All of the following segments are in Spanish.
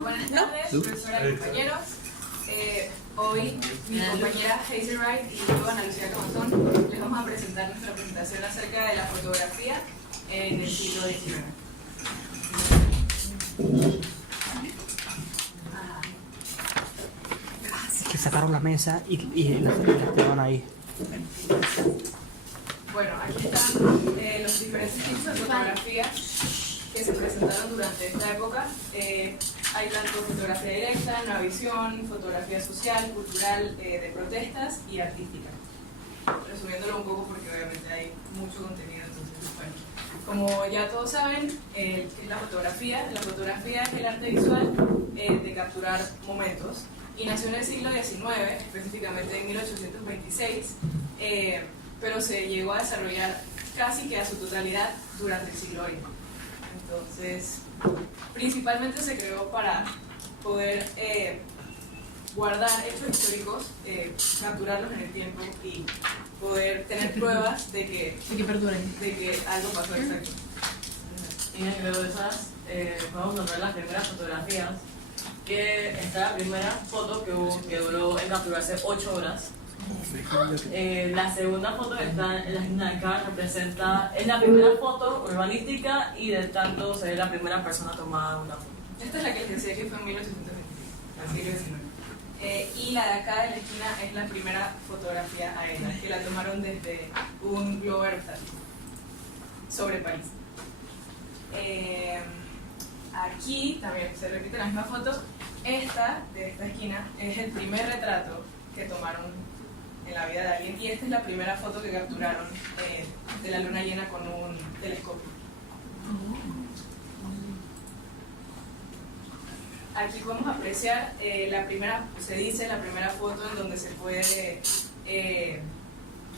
Buenas tardes, profesora y compañeros. Hoy mi compañera Hazel Wright y yo, Ana Lucía Camazón, les vamos a presentar nuestra presentación acerca de la fotografía en el siglo XIX. Que sacaron la mesa y las tiraron ahí. Bueno, aquí están los diferentes tipos de fotografía que se presentaron durante esta época. Hay tanto fotografía directa, nueva visión, fotografía social, cultural, de protestas y artística. Resumiéndolo un poco porque obviamente hay mucho contenido, entonces, bueno. Como ya todos saben, ¿qué es la fotografía? La fotografía es el arte visual de capturar momentos y nació en el siglo XIX, específicamente en 1826, pero se llegó a desarrollar casi que a su totalidad durante el siglo XX. Entonces, principalmente se creó para poder guardar hechos históricos, capturarlos en el tiempo y poder tener pruebas de que perduren. De que algo pasó exacto. Y dentro de esas podemos nombrar las primeras fotografías, que está la primera foto que duró en capturarse 8 horas. La segunda foto está en la esquina de acá, representa, es la primera foto urbanística y de tanto se ve la primera persona tomada de una foto. Esta es la que les decía que fue en 1826, al siglo XIX. Y la de acá de la esquina es la primera fotografía aérea, que la tomaron desde un globo aerostático sobre París. Aquí también se repite la misma foto. Esta, de esta esquina, es el primer retrato que tomaron en la vida de alguien, y esta es la primera foto que capturaron de la luna llena con un telescopio. Aquí podemos apreciar la primera foto en donde se puede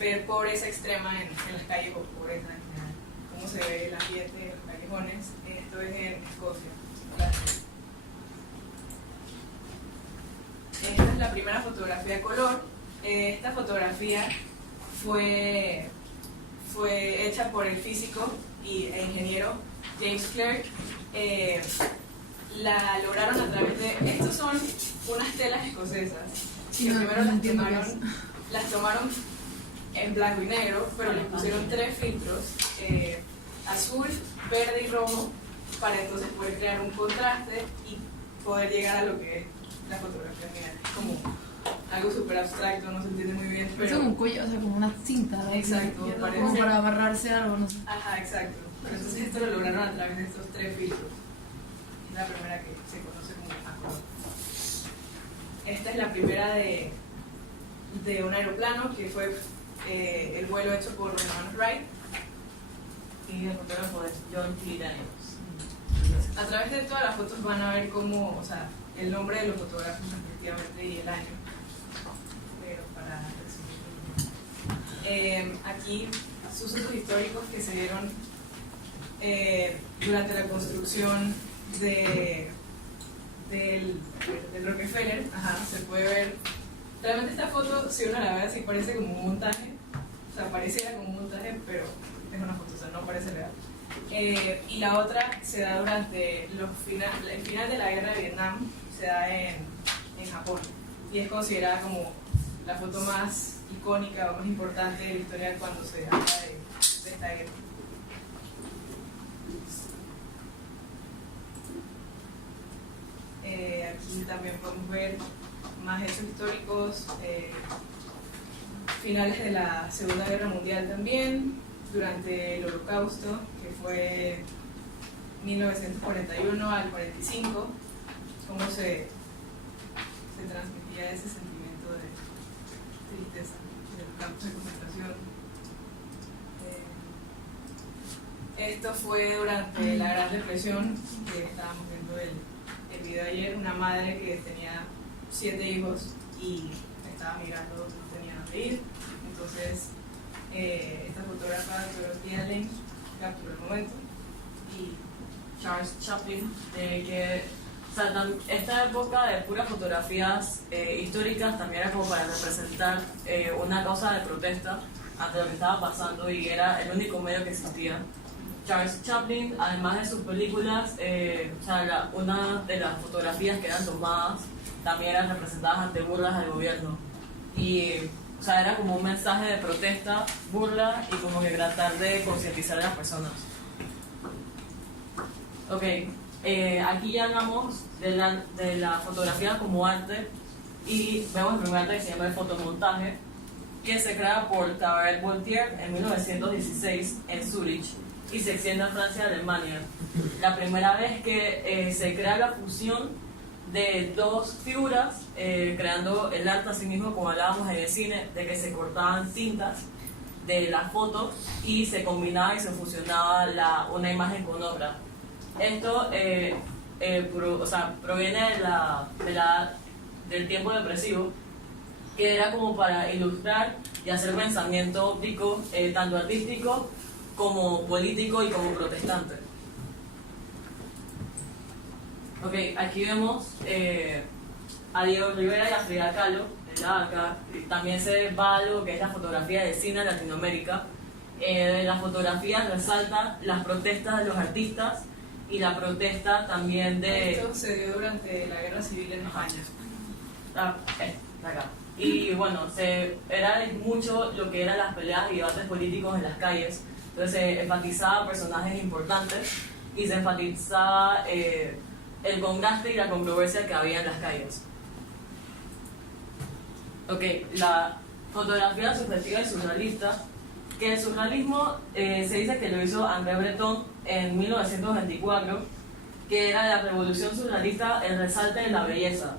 ver pobreza extrema en las calles, o pobreza en general, cómo se ve el ambiente en los callejones. Esto es en Escocia. Esta es la primera fotografía de color. Esta fotografía fue hecha por el físico e ingeniero James Clerk. La lograron a través de... Estos son unas telas escocesas que primero las tomaron en blanco y negro, pero les pusieron 3 filtros, azul, verde y rojo, para entonces poder crear un contraste y poder llegar a lo que es la fotografía final. Como algo súper abstracto, no se entiende muy bien, pero... Es como un cuello, o sea, como una cinta, ¿no? Exacto, parece. Como para agarrarse a algo, no sé. Ajá, exacto. Pero entonces esto lo lograron a través de estos 3 filtros. Es la primera que se conoce como acordo. Esta es la primera de un aeroplano, que fue el vuelo hecho por los hermanos Wright. Y el fotógrafo es John T. Daniels. A través de todas las fotos van a ver cómo, o sea, el nombre de los fotógrafos efectivamente y el año. Pero para resumir, aquí sucesos históricos que se dieron durante la construcción del Rockefeller. Ajá, se puede ver. Realmente esta foto, si uno la ve así, parece como un montaje. O sea, pareciera como un montaje, pero es una foto, o sea, no parece real. Y la otra se da durante el final de la guerra de Vietnam, se da en Japón, y es considerada como la foto más icónica o más importante de la historia cuando se habla de esta guerra. Aquí también podemos ver más hechos históricos, finales de la Segunda Guerra Mundial también, durante el Holocausto, que fue 1941 al 45, cómo se transmitía ese sentimiento de tristeza de los campos de concentración. Esto fue durante la Gran Depresión, que estábamos viendo el video ayer, una madre que tenía 7 hijos y estaba migrando, no tenía dónde ir. Entonces, esta fotógrafa, Dorothy Allen, capturó el momento. Y Charles Chaplin, que o sea, esta época de puras fotografías históricas también era como para representar una causa de protesta ante lo que estaba pasando, y era el único medio que existía Charles Chaplin, además de sus películas, o sea, una de las fotografías que eran tomadas también eran representadas ante burlas del gobierno. Y, o sea, era como un mensaje de protesta, burla y como que tratar de concientizar a las personas. Ok, aquí ya hablamos de la fotografía como arte y vemos el primer arte que se llama el fotomontaje, que se crea por Tabaret Voltaire en 1916 en Zurich y se extiende a Francia y Alemania. La primera vez que se crea la fusión de dos figuras, creando el arte a sí mismo, como hablábamos en el cine, de que se cortaban cintas de la foto y se combinaba y se fusionaba una imagen con otra. Esto proviene del tiempo depresivo, que era como para ilustrar y hacer pensamiento óptico, tanto artístico como político y como protestante. Ok, aquí vemos a Diego Rivera y a Frida Kahlo, de la acá. También se va algo que es la fotografía de cine en Latinoamérica. Las fotografías resaltan las protestas de los artistas y la protesta también de... Esto se dio durante la Guerra Civil en España. Acá. Y bueno, era mucho lo que eran las peleas y debates políticos en las calles. Entonces se enfatizaba personajes importantes y se enfatizaba el contraste y la controversia que había en las calles. Ok, la fotografía subjetiva y surrealista, que el surrealismo se dice que lo hizo André Breton en 1924, que era la revolución surrealista, el resalte de la belleza.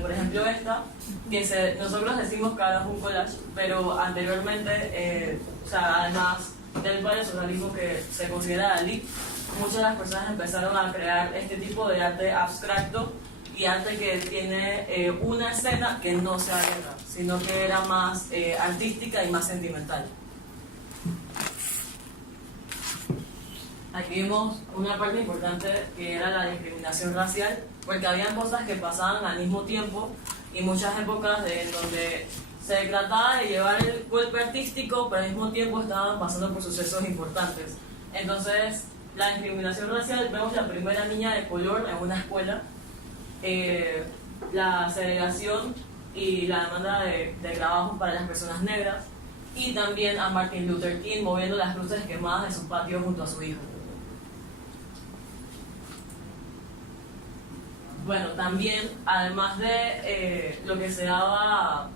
Por ejemplo esta, que nosotros decimos que ahora es un collage, pero anteriormente, o sea, además del cual el surrealismo que se considera Dalí, muchas de las personas empezaron a crear este tipo de arte abstracto y arte que tiene una escena que no sea guerra, sino que era más artística y más sentimental. Aquí vimos una parte importante que era la discriminación racial, porque habían cosas que pasaban al mismo tiempo y muchas épocas en donde se trataba de llevar el golpe artístico, pero al mismo tiempo estaban pasando por sucesos importantes. Entonces, la discriminación racial, vemos la primera niña de color en una escuela, la segregación y la demanda de trabajo para las personas negras, y también a Martin Luther King moviendo las cruces quemadas de su patio junto a su hijo. Bueno, también, además de lo que se daba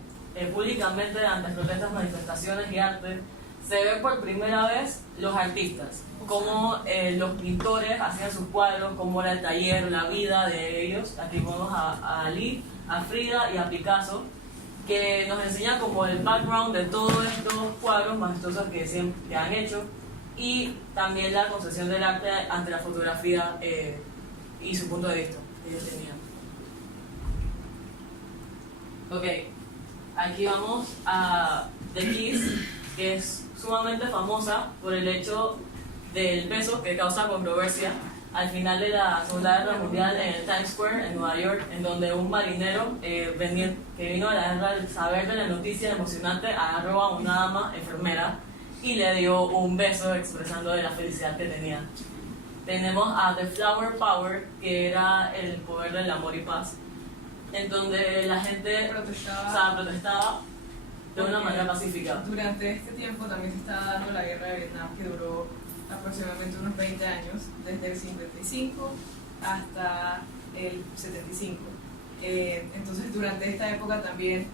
públicamente ante protestas, manifestaciones y arte, se ve por primera vez los artistas, cómo los pintores hacían sus cuadros, cómo era el taller, la vida de ellos. Aquí vemos a Ali, a Frida y a Picasso, que nos enseñan como el background de todos estos cuadros majestuosos que han hecho, y también la concepción del arte ante la fotografía y su punto de vista que ellos tenían. Ok, aquí vamos a The Kiss, que es sumamente famosa por el hecho del beso que causa controversia al final de la Segunda Guerra Mundial en el Times Square en Nueva York, en donde un marinero que vino a la guerra al saber de la noticia emocionante agarró a una dama enfermera y le dio un beso expresando de la felicidad que tenía. Tenemos a The Flower Power, que era el poder del amor y paz, en donde la gente protestaba de una manera pacífica. Durante este tiempo también se estaba dando la guerra de Vietnam, que duró aproximadamente unos 20 años, desde el 55 hasta el 75. Entonces durante esta época también,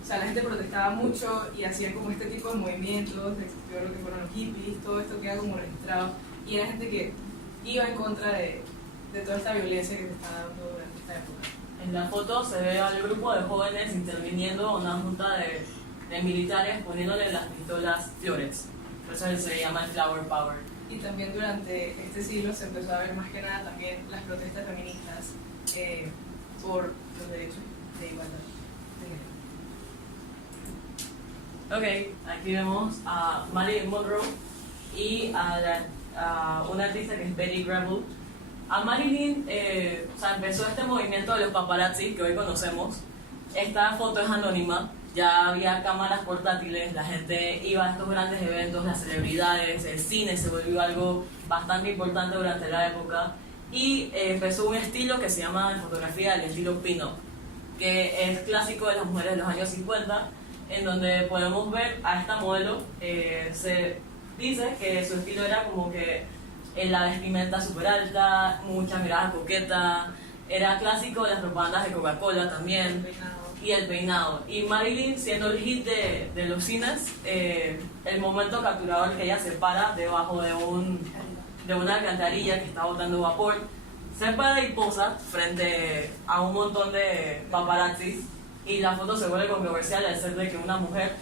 o sea, la gente protestaba mucho y hacían como este tipo de movimientos, existió lo que fueron los hippies, todo esto queda como registrado, y era gente que iba en contra de toda esta violencia que se estaba dando durante esta época. En la foto se ve al grupo de jóvenes interviniendo a una junta de militares poniéndole las pistolas flores. Por eso se llama el Flower Power. Y también durante este siglo se empezó a ver más que nada también las protestas feministas por los derechos de igualdad de género. Ok, aquí vemos a Marilyn Monroe y a una artista que es Betty Grable. A Marilyn empezó este movimiento de los paparazzi que hoy conocemos. Esta foto es anónima ya había cámaras portátiles, la gente iba a estos grandes eventos, las celebridades, el cine se volvió algo bastante importante durante la época y empezó un estilo que se llama en fotografía el estilo pin-up, que es clásico de las mujeres de los años 50, en donde podemos ver a esta modelo, se dice que su estilo era como que la vestimenta súper alta, mucha mirada coqueta, era clásico de las propagandas de Coca-Cola también, y el peinado. Y Marilyn, siendo el hit de los cines, el momento capturador que ella se para debajo de una alcantarilla que está botando vapor, se para y posa frente a un montón de paparazzis, y la foto se vuelve controversial al ser de que una mujer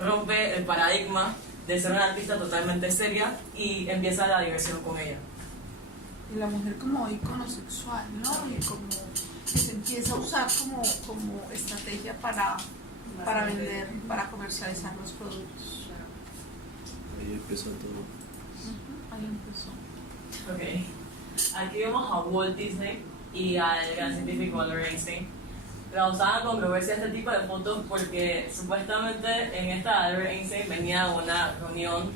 rompe el paradigma de ser una artista totalmente seria y empieza la diversión con ella. Y la mujer como ícono sexual, ¿no? Y como que se empieza a usar como estrategia para vender, para comercializar los productos. Ahí empezó todo. Ahí empezó. Ok. Aquí vemos a Walt Disney y al gran científico Albert Einstein. Causaban controversia este tipo de fotos porque supuestamente en esta Albert Einstein venía a una reunión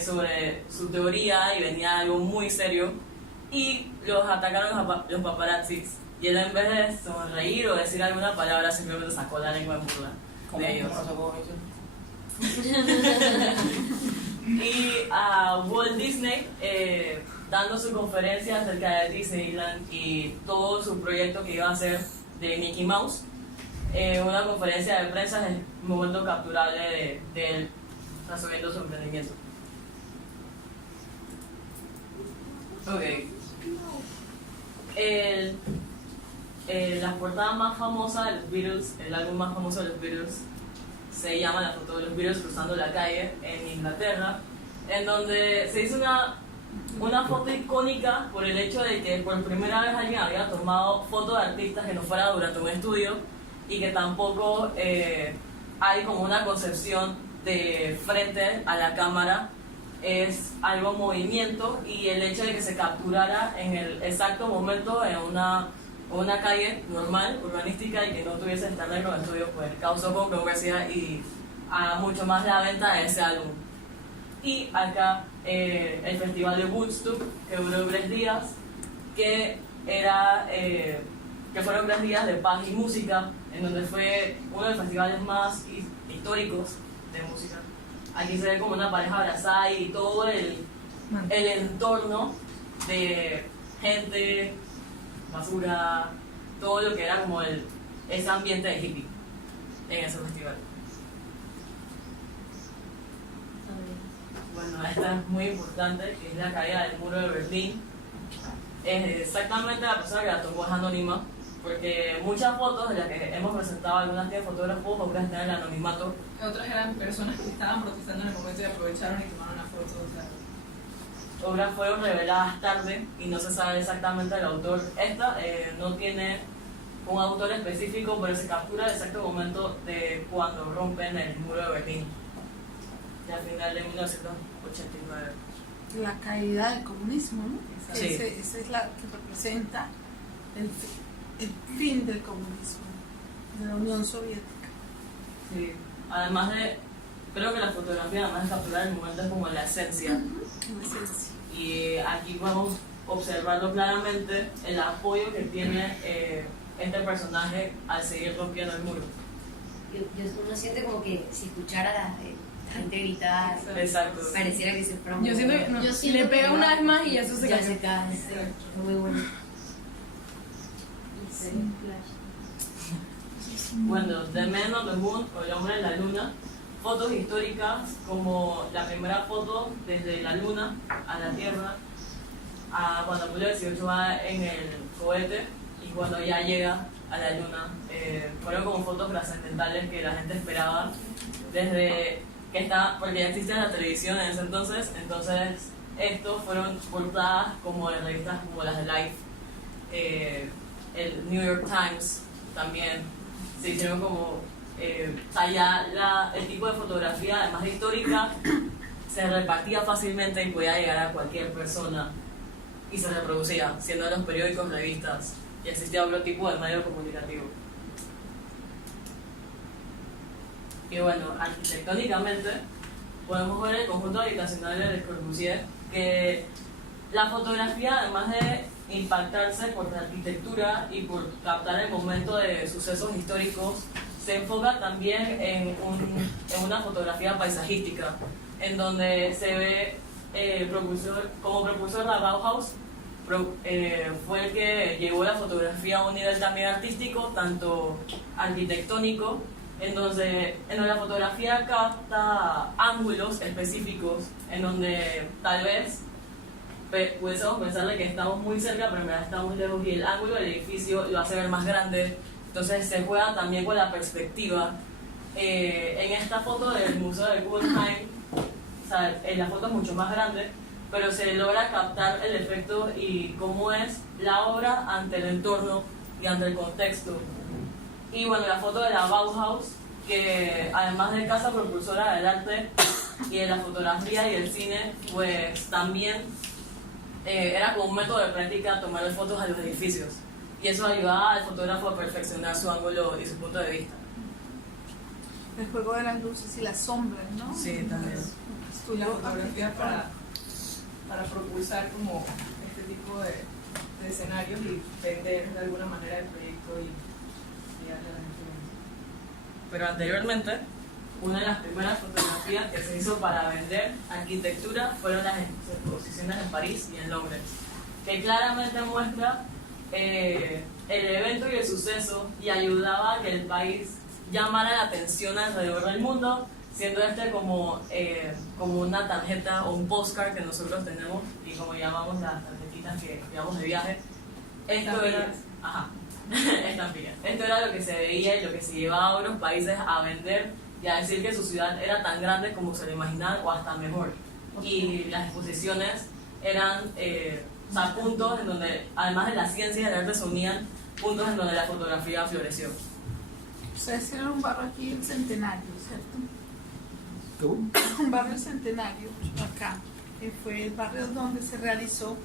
sobre su teoría y venía algo muy serio y los atacaron los paparazzis y él en vez de sonreír o decir alguna palabra simplemente sacó la lengua en burla de ellos. Y a Walt Disney dando su conferencia acerca de Disneyland y todo su proyecto que iba a hacer de Mickey Mouse, una conferencia de prensa es el momento capturable de él resolviendo su emprendimiento. Ok. La portada más famosa de los Beatles, el álbum más famoso de los Beatles, se llama La foto de los Beatles cruzando la calle en Inglaterra, en donde se hizo una foto icónica por el hecho de que por primera vez alguien había tomado fotos de artistas que no fuera durante un estudio y que tampoco hay como una concepción de frente a la cámara, es algo movimiento, y el hecho de que se capturara en el exacto momento en una calle normal, urbanística, y que no tuviese estar en los estudios, pues causó controversia y mucho más la venta de ese álbum. Y acá el festival de Woodstock, que duró 3 días, que fueron 3 días de paz y música, en donde fue uno de los festivales más históricos de música. Aquí se ve como una pareja abrazada y todo el entorno de gente, basura, todo lo que era como ese ambiente de hippie en ese festival. Bueno, esta es muy importante, que es la caída del muro de Berlín. Es exactamente la persona que la tomó es anónima, porque muchas fotos de las que hemos presentado, algunas tienen fotógrafos, otras están en el anonimato. Otras eran personas que estaban protestando en el momento y aprovecharon y tomaron la foto. O sea. Obras fueron reveladas tarde y no se sabe exactamente el autor. Esta no tiene un autor específico, pero se captura el exacto momento de cuando rompen el muro de Berlín, al final de 1989. La caída del comunismo, ¿no? Sí. Esa es la que representa el fin del comunismo, de la Unión Soviética. Sí. Además creo que la fotografía, además de capturar el momento, es como la esencia. Y aquí podemos observarlo claramente, el apoyo que tiene este personaje al seguir rompiendo el muro. Uno siente como que si escuchara la gente gritar, Exacto. pareciera que se fuera Yo siento que no, Yo siento le pega que una vez más y eso se ya cayó. se cae. Sí. Muy bueno. Bueno, The Man on the Moon, o El Hombre en la Luna, fotos históricas como la primera foto desde la Luna a la Tierra, a cuando Apolo 18 va en el cohete y cuando ya llega a la Luna. Fueron como fotos trascendentales que la gente esperaba desde que porque ya existía la televisión en ese entonces estos fueron portadas como de revistas como las de Life, el New York Times también se hicieron como ya el tipo de fotografía, además de histórica, se repartía fácilmente y podía llegar a cualquier persona y se reproducía, siendo los periódicos, revistas, y existía otro tipo de medio comunicativo. Y bueno, arquitectónicamente podemos ver el conjunto habitacional de Le Corbusier, que la fotografía, además de impactarse por la arquitectura y por captar el momento de sucesos históricos, se enfoca también en una fotografía paisajística, en donde se ve como propulsor la Bauhaus, fue el que llevó la fotografía a un nivel también artístico, tanto arquitectónico, en donde la fotografía capta ángulos específicos, en donde tal vez pudiésemos pensarle que estamos muy cerca, pero en verdad estamos lejos, y el ángulo del edificio lo hace ver más grande. Entonces se juega también con la perspectiva. En esta foto del Museo de Guggenheim, o sea, la foto es mucho más grande, pero se logra captar el efecto y cómo es la obra ante el entorno y ante el contexto. Y bueno, la foto de la Bauhaus, que además de casa propulsora del arte y de la fotografía y el cine, pues también era como un método de práctica tomar fotos a los edificios. Y eso ayudaba al fotógrafo a perfeccionar su ángulo y su punto de vista. El juego de las luces y las sombras, ¿no? Sí, también. Y la fotografía para propulsar como este tipo de escenarios y vender de alguna manera el proyecto y darle a la gente. Pero anteriormente, una de las primeras fotografías que se hizo para vender arquitectura fueron las exposiciones en París y en Londres, que claramente muestra el evento y el suceso y ayudaba a que el país llamara la atención alrededor del mundo, siendo como una tarjeta o un postcard que nosotros tenemos, y como llamamos las tarjetitas que llevamos de viaje. Esto era, estampillas. Esto era lo que se veía y lo que se llevaba a otros países a vender y a decir que su ciudad era tan grande como se lo imaginaban o hasta mejor. Y las exposiciones eran puntos en donde, además de la ciencia y el arte, se unían puntos en donde la fotografía floreció. Ustedes tienen un barrio aquí, el Centenario, ¿cierto? ¿Cómo? Un barrio Centenario, acá, que fue el barrio donde se realizó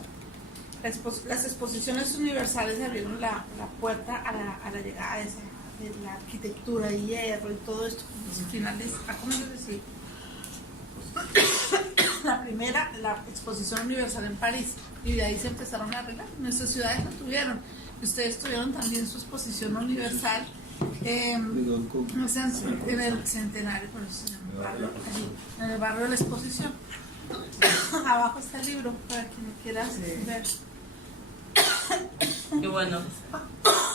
las exposiciones universales. Abrieron la puerta a la llegada de la arquitectura y hierro y todo esto. Los finales, ¿cómo les decía? La exposición universal en París, y de ahí se empezaron a arreglar. Nuestras ciudades lo tuvieron. Ustedes tuvieron también su exposición universal en el Centenario, por eso se llama barrio, allí, en el barrio de la exposición. Abajo está el libro para quien lo quiera ver. Y bueno,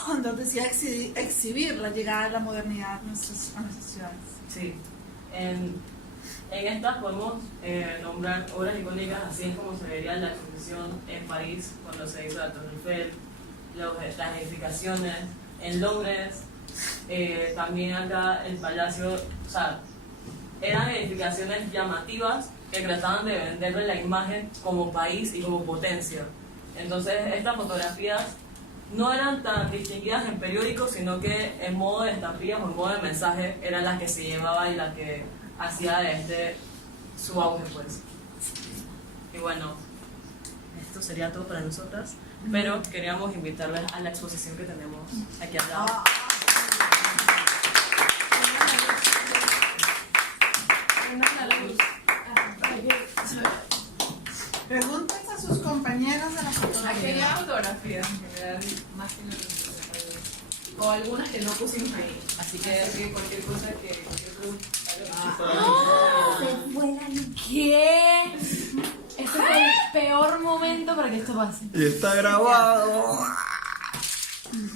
Donde decía exhibir la llegada de la modernidad a nuestras ciudades. sí, en estas podemos nombrar obras icónicas, así es como se vería la exposición en París cuando se hizo la Torre Eiffel, las edificaciones en Londres, también acá el Palacio. O sea, eran edificaciones llamativas que trataban de venderle la imagen como país y como potencia. Entonces estas fotografías no eran tan distinguidas en periódicos, sino que en modo de estampillas o en modo de mensaje eran las que se llevaba y las que hacía de su auge, pues. Y bueno, esto sería todo para nosotras, pero queríamos invitarles a la exposición que tenemos aquí al lado. Pregunten a sus compañeros de la Aquí fotografía. hay fotografías en general, más que nosotros, o algunas que no pusimos ahí. Así que cualquier cosa que pregunte. Se fue la luz. ¿Qué? Este fue el peor momento para que esto pase. Y está grabado.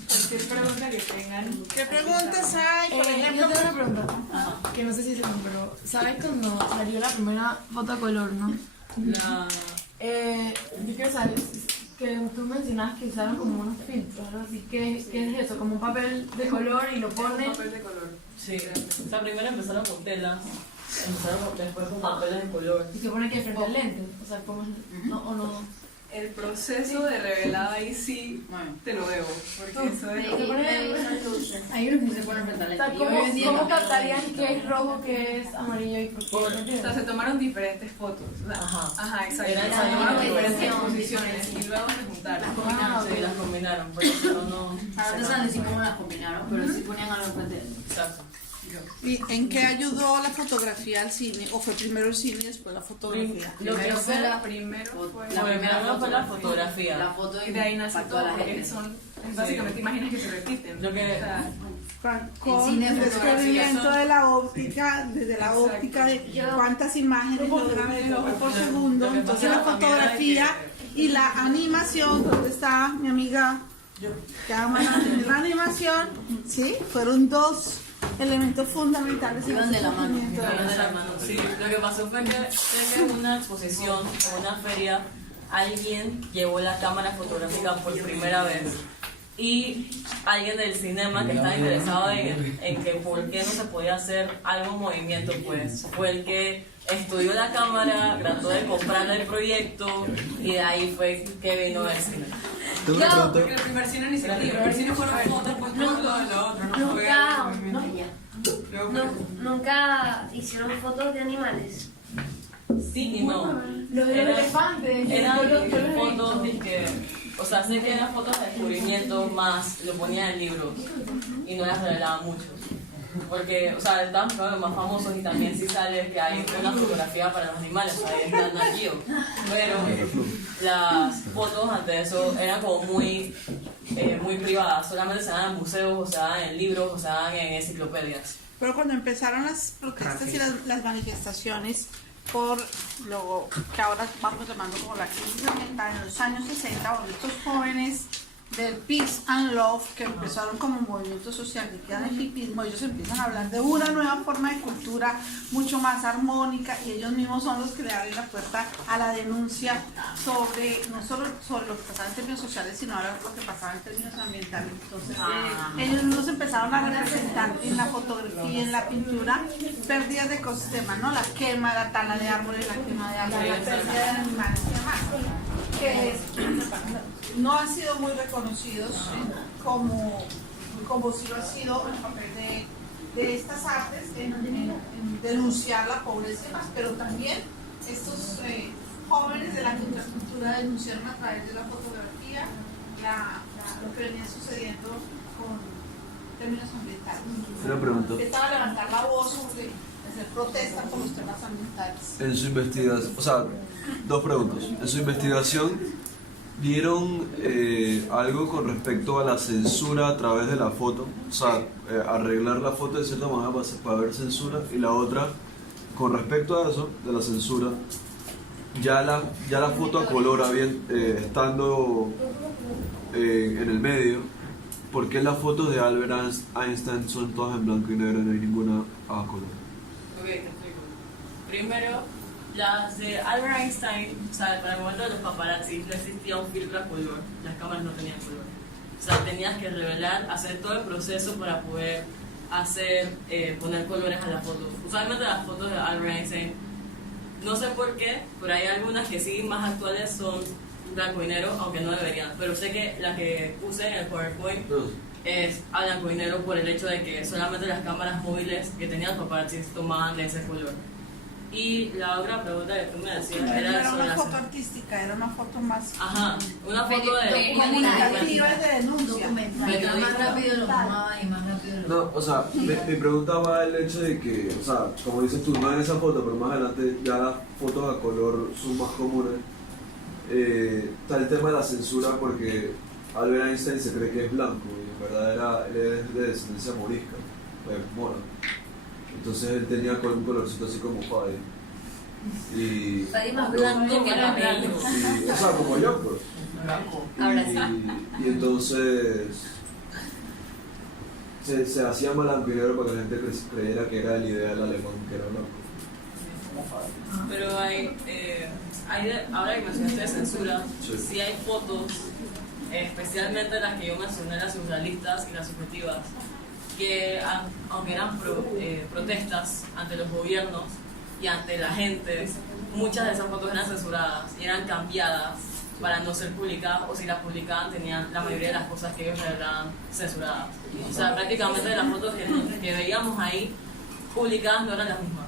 Cualquier pregunta que tengan. ¿Qué preguntas hay? Por Yo ejemplo, tengo una pregunta, que no sé si se me pero ¿sabes cuando salió la primera foto a color, no? Yo quiero saber que tú mencionabas que usaron como unos filtros, ¿no? Así que, ¿qué es eso? Como un papel de color y lo ponen. Papel de color. Sí, o sea, primero empezaron con telas, después con papeles de color. Y se pone que frente al lente. O sea, ¿cómo es? No, o no. El proceso de revelado ahí sí te lo debo, porque eso es. Se pone Hay unos que se ponen frente al o sea, lente. Yo hoy en día ¿cómo no captarían qué es rojo, qué es amarillo y por qué? O sea, se tomaron diferentes fotos. O sea, Ajá. exacto. Era Se esa tomaron edición, diferentes edición, posiciones y luego se juntaron. Sí, las combinaron, pero no. Ahora no saben decir cómo las combinaron, pero sí ponían algo frente al lente. Exacto. ¿Y en qué ayudó la fotografía al cine? ¿O fue primero el cine y después la fotografía? Lo que Primero fue fue la primera fue la fotografía. La foto y de ahí nace para toda todo, la porque gente. son básicamente imágenes que se repiten. Lo que- O sea, Con cine, el descubrimiento fotografía, de la óptica, desde la Exacto. óptica de cuántas imágenes logra el ojo por segundo. Lo que Entonces la pasaba también era fotografía y la animación, donde está mi amiga que ama la animación, sí, fueron dos elementos fundamentales en Iban el de la mano. descubrimiento de Iban de la- la mano. Sí, lo que pasó fue que sé que en una exposición o una feria alguien llevó la cámara fotográfica por primera vez y alguien del cinema que estaba interesado en que por qué no se podía hacer algo en movimiento, pues fue el que estudió la cámara, trató de comprar el proyecto y de ahí fue que vino el cine. Tengo una pregunta. porque el primer cine ni siquiera, el primer cine fueron fotos, pues todo lo de lo otro, no fue Nunca, el movimiento. Luego, nunca hicieron fotos de animales. Sí y no. Los de los Era- elefantes. Eran yo los he fotos visto. que, o sea, sé que eran fotos de descubrimiento más lo ponían en libros y no las revelaban mucho. Porque, o sea, estaban buscando los más famosos y también sí sale que hay una fotografía para los animales, o sea, ahí está Nat Geo. Pero las fotos antes de eso eran como muy privadas, solamente se daban en museos, o se daban en libros, o se daban en enciclopedias. Pero cuando empezaron las protestas y las manifestaciones por lo que ahora vamos llamando como la crisis ambiental en los años 60, donde estos jóvenes del Peace and Love, que empezaron como un movimiento social que queda en el hipismo, ellos empiezan a hablar de una nueva forma de cultura mucho más armónica y ellos mismos son los que le abren la puerta a la denuncia sobre, no solo sobre lo que pasaba en términos sociales, sino ahora lo que pasaba en términos ambientales. Entonces ellos mismos empezaron a representar en la fotografía y en la pintura pérdidas de ecosistemas, ¿no? La quema, la tala de árboles, la quema de árboles, la pérdida de animales y demás, que no han sido muy reconocidos como si lo ha sido el papel de estas artes en denunciar la pobreza y demás, pero también estos jóvenes de la contracultura denunciaron a través de la fotografía lo que venía sucediendo con términos ambientales. Una pregunta. Empezaron a levantar la voz sobre hacer protestas por los temas ambientales. En su investigación, o sea, dos preguntas. En su investigación, ¿vieron algo con respecto a la censura a través de la foto? O sea, arreglar la foto de cierta manera para ver censura. Y la otra, con respecto a eso, de la censura, ya la foto a color estando en el medio, ¿por qué las fotos de Albert Einstein son todas en blanco y negro y no hay ninguna a color? Ok, te explico. Primero, las de Albert Einstein, o sea, para el momento de los paparazzi no existía un filtro a color, las cámaras no tenían color. O sea, tenías que revelar, hacer todo el proceso para poder poner colores a las fotos. Usualmente las fotos de Albert Einstein, no sé por qué, pero hay algunas que sí más actuales son blanco y negro, aunque no deberían. Pero sé que la que puse en el PowerPoint es a blanco y negro por el hecho de que solamente las cámaras móviles que tenían paparazzi tomaban de ese color. Y la otra pregunta que tú me decías No era era sobre una la... foto artística, era una foto más Ajá, una foto de... comunicativa y de denuncia. Mientras más rápido lo tomaba y más rápido lo... No, o sea, mi pregunta va el hecho de que, o sea, como dices tú, no en esa foto, pero más adelante ya las fotos a color son más comunes. Está el tema de la censura porque Albert Einstein se cree que es blanco y en verdad él es de descendencia morisca, mora. Entonces él tenía un colorcito así como Faye. Y, Está más blanco que la piel. o sea, como yo, pues. Ahora sí. Y entonces se hacía blanco y negro para que la gente creyera que era el ideal alemán, que era blanco. Pero ahora que mencionaste de censura, Sí. sí hay fotos, especialmente las que yo mencioné, las surrealistas y las subjetivas, que aunque eran protestas ante los gobiernos y ante la gente, muchas de esas fotos eran censuradas y eran cambiadas para no ser publicadas, o si las publicaban tenían la mayoría de las cosas que ellos revelaban censuradas. O sea, prácticamente las fotos que veíamos ahí publicadas no eran las mismas.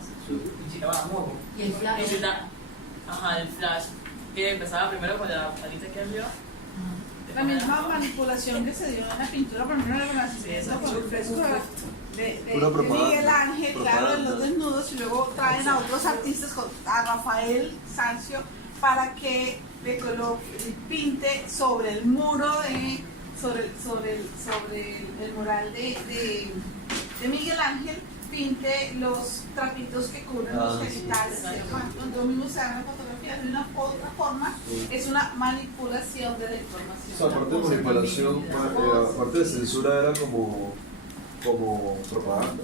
Y el flash. Y ajá, el flash, que empezaba primero con la palita que arriba. La misma manipulación que se dio en la pintura, por ejemplo, en el Renacimiento, con el fresco Pura propaganda. Miguel Ángel, claro, de los desnudos, y luego traen a otros artistas, a Rafael Sanzio, para que pinte sobre el muro sobre el mural de Miguel Ángel, pinte los trapitos que cubren los genitales. Cuando lo mismo se hagan fotografías de una u otra forma, es una manipulación de la información. O sea, aparte de manipulación, aparte de censura, era como propaganda.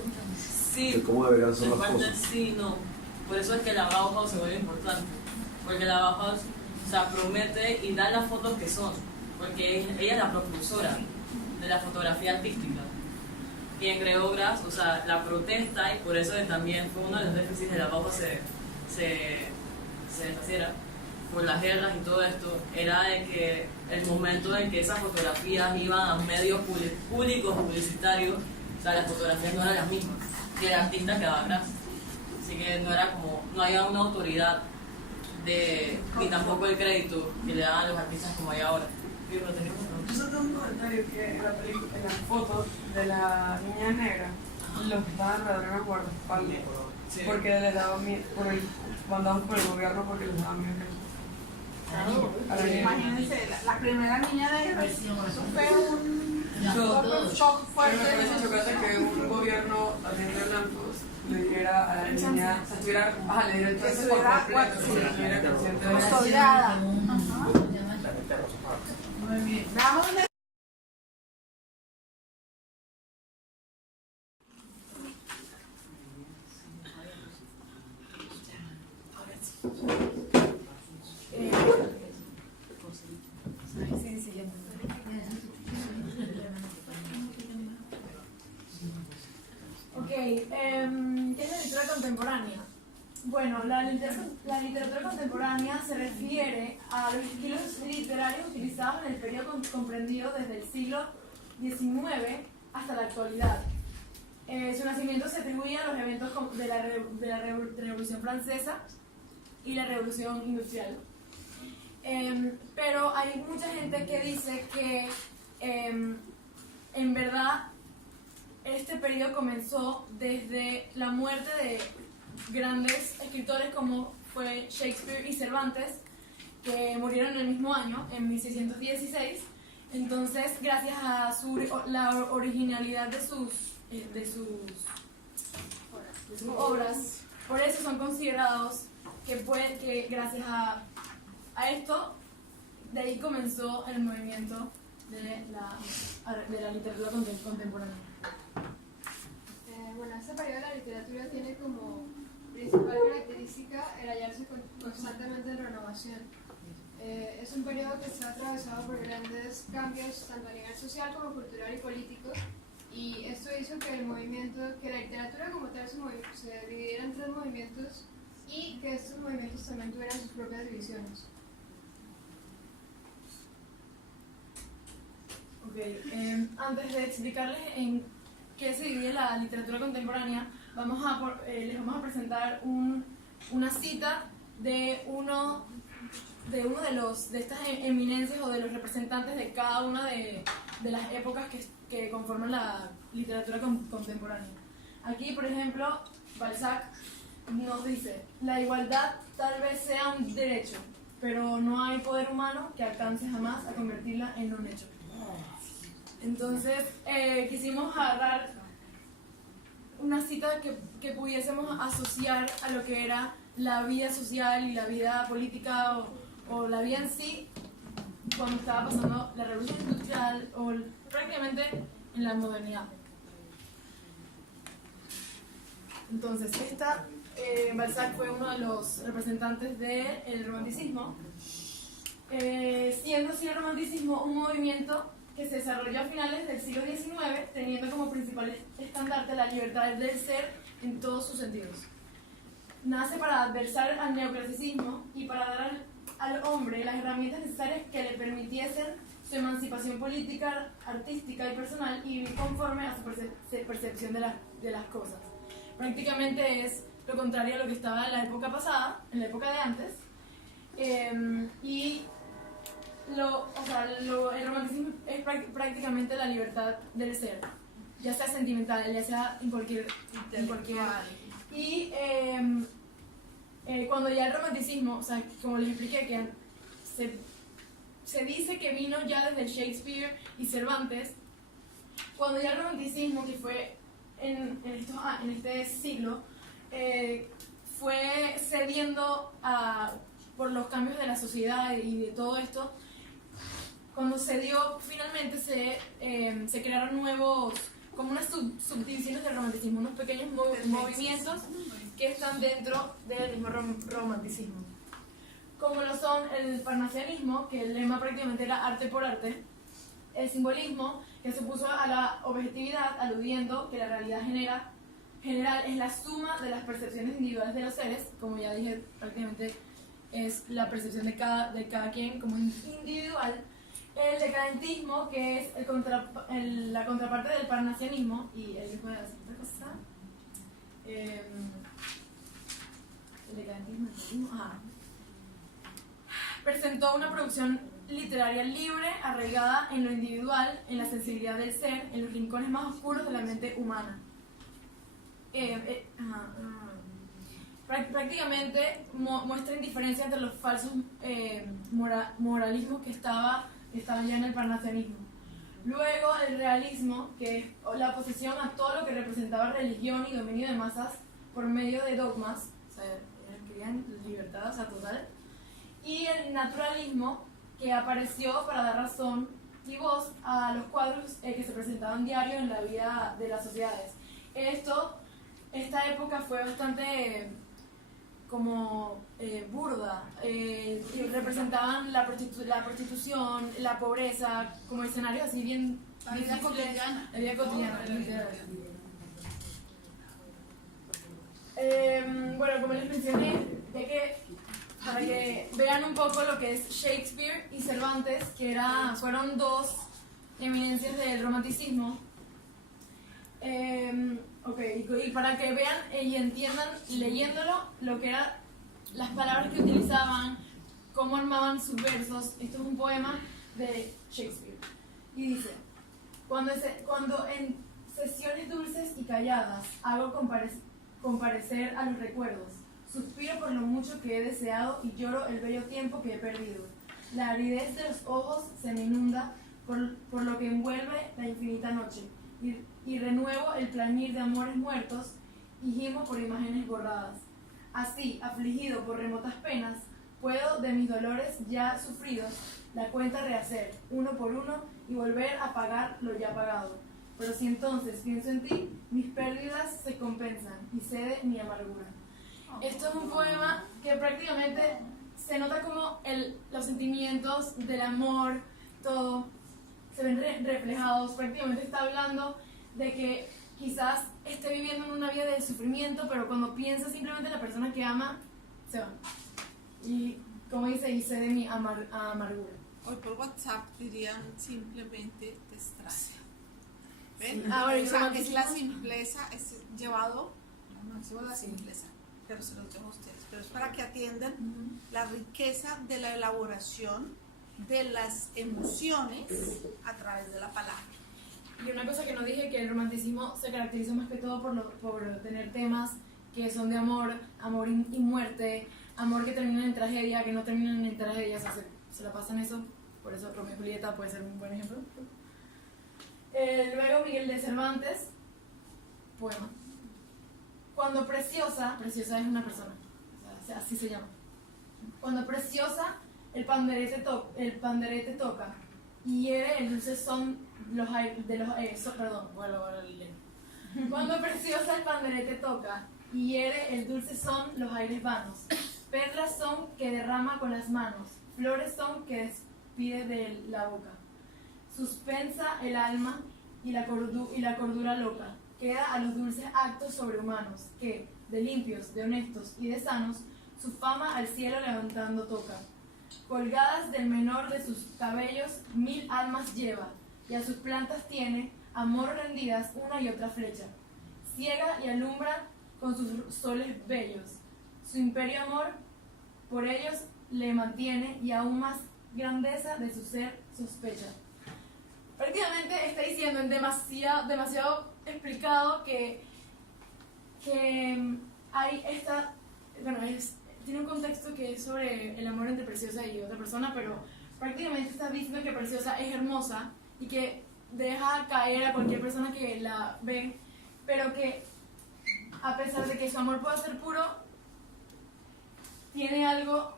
Sí, De cómo deberían ser en las parte cosas. sí, no. Por eso es que la Bauhaus se vuelve importante. Porque la Bauhaus, o sea, promete y da las fotos que son. Porque ella es la propulsora de la fotografía artística. Quien creó Gras, o sea, la protesta, y por eso también fue uno de los déficits de la Bauhaus se deshaciera por las guerras y todo esto, era de que el momento en que esas fotografías iban a medios públicos, publicitarios, o sea, las fotografías no eran las mismas, y el artista quedaba atrás. Así que no era como, no había una autoridad ni tampoco el crédito que le daban a los artistas como hay ahora. Yo solo tengo un comentario que en la foto de la niña negra, los que estaban alrededor eran guardaespaldas, Sí. porque les daba miedo, mandados por el gobierno porque les daba miedo. A la niña. Imagínense, la primera niña negra, eso fue un shock Pero fuerte. me parece chocante que un gobierno también de blancos le diera a la niña, o sea, estuviera, le diera el Que trato estuviera por completo, si estuviera consciente de eso. custodiada. Ajá. Muy bien. Veamos una. Ok, ¿qué es la literatura contemporánea? Bueno, la literatura contemporánea se refiere a los estilos literarios utilizados en el periodo comprendido desde el siglo XIX hasta la actualidad. Su nacimiento se atribuye a los eventos de la Revolución Francesa y la Revolución Industrial. Pero hay mucha gente que dice que en verdad este periodo comenzó desde la muerte de grandes escritores como fue Shakespeare y Cervantes, que murieron el mismo año, en 1616. Entonces, gracias a la originalidad de sus obras, por eso son considerados que gracias a esto, de ahí comenzó el movimiento de la literatura contemporánea. Bueno, este periodo de la literatura tiene como principal característica el hallarse constantemente en renovación. Es un periodo que está atravesado por grandes cambios tanto a nivel social como cultural y político, y esto hizo que la literatura como tal se dividiera en tres movimientos y que estos movimientos también tuvieran sus propias divisiones. Ok, antes de explicarles en qué se divide la literatura contemporánea, les vamos a presentar una cita de uno de estas eminencias o de los representantes de cada una de las épocas que conforman la literatura contemporánea. Aquí, por ejemplo, Balzac nos dice: la igualdad tal vez sea un derecho, pero no hay poder humano que alcance jamás a convertirla en un hecho. Entonces, quisimos agarrar una cita que pudiésemos asociar a lo que era la vida social y la vida política o la vida en sí cuando estaba pasando la revolución industrial o prácticamente en la modernidad. Entonces, Balzac fue uno de los representantes del romanticismo, siendo así el romanticismo un movimiento que se desarrolló a finales del siglo XIX, teniendo como principal estandarte la libertad del ser en todos sus sentidos. Nace para adversar al neoclasicismo y para dar al hombre las herramientas necesarias que le permitiesen su emancipación política, artística y personal, y vivir conforme a su percepción de las cosas. Prácticamente es lo contrario a lo que estaba en la época pasada, en la época de antes, y el romanticismo es prácticamente la libertad del ser. ya sea sentimental, ya sea en cualquier. Y cuando ya el romanticismo, o sea, como les expliqué, que se dice que vino ya desde Shakespeare y Cervantes, cuando ya el romanticismo, que fue en este siglo, fue cediendo por los cambios de la sociedad y de todo esto, cuando se dio, finalmente se crearon nuevos, como unas subdivisiones del romanticismo, unos pequeños movimientos que están dentro del mismo romanticismo. Como lo son el parnasianismo, que el lema prácticamente era arte por arte, el simbolismo, que se opuso a la objetividad, aludiendo que la realidad general es la suma de las percepciones individuales de los seres, como ya dije, prácticamente es la percepción de cada quien como individual. El decadentismo, que es la contraparte del parnasianismo, y el mismo de la otra cosa. El decadentismo, presentó una producción literaria libre, arraigada en lo individual, en la sensibilidad del ser, en los rincones más oscuros de la mente humana. Prácticamente muestra indiferencia entre los falsos moralismos que estaban ya en el parnasianismo. Luego el realismo, que es la oposición a todo lo que representaba religión y dominio de masas por medio de dogmas, o sea, querían libertad, o sea, total. Y el naturalismo, que apareció para dar razón y voz a los cuadros que se presentaban diario en la vida de las sociedades. Esta época fue bastante como burda, y representaban la prostitución, la pobreza, como escenarios así bien La vida cotidiana. La vida cotidiana, literal. Bueno, como les mencioné, para que vean un poco lo que es Shakespeare y Cervantes, que fueron dos eminencias del romanticismo. Y para que vean y entiendan, leyéndolo, lo que eran las palabras que utilizaban, cómo armaban sus versos. Esto es un poema de Shakespeare. Y dice: cuando en sesiones dulces y calladas hago comparecer a los recuerdos, suspiro por lo mucho que he deseado y lloro el bello tiempo que he perdido. La aridez de los ojos se me inunda por lo que envuelve la infinita noche. Y renuevo el plañir de amores muertos y gimo por imágenes borradas. Así, afligido por remotas penas, puedo de mis dolores ya sufridos la cuenta rehacer, uno por uno, y volver a pagar lo ya pagado. Pero si entonces pienso en ti, mis pérdidas se compensan y cede mi amargura. Esto es un poema que prácticamente se nota como los sentimientos del amor, todo, se ven reflejados. Prácticamente está hablando de que quizás esté viviendo en una vida de sufrimiento, pero cuando piensa simplemente en la persona que ama, se va. Y como dice, y cede mi amargura. Hoy por WhatsApp dirían simplemente te extraño. ¿Ven? Sí. O sea, es la simpleza, es llevado al máximo la simpleza, pero se los dejo a ustedes. Pero es para que atiendan la riqueza de la elaboración de las emociones a través de la palabra. Y una cosa que no dije, que el romanticismo se caracteriza más que todo por tener temas que son de amor y muerte, amor que terminan en tragedia, que no terminan en tragedia, o sea, se la pasan eso. Por eso Romeo y Julieta puede ser un buen ejemplo. Luego Miguel de Cervantes, poema. Cuando Preciosa es una persona, o sea, así se llama. Cuando Preciosa el panderete toca y hiere el dulce son Cuando Preciosa el panderete toca y hiere el dulce son los aires vanos. Perlas son que derrama con las manos, flores son que despide de la boca. Suspensa el alma y la cordura loca, queda a los dulces actos sobrehumanos, que, de limpios, de honestos y de sanos, su fama al cielo levantando toca. Colgadas del menor de sus cabellos 1000 almas lleva, y a sus plantas tiene, amor rendidas una y otra flecha. Ciega y alumbra con sus soles bellos. Su imperio amor por ellos le mantiene, y aún más grandeza de su ser sospecha. Prácticamente está diciendo en demasiado explicado que hay esta, bueno, tiene un contexto que es sobre el amor entre Preciosa y otra persona, pero prácticamente está diciendo que Preciosa es hermosa y que deja caer a cualquier persona que la ve, pero que a pesar de que su amor pueda ser puro, tiene algo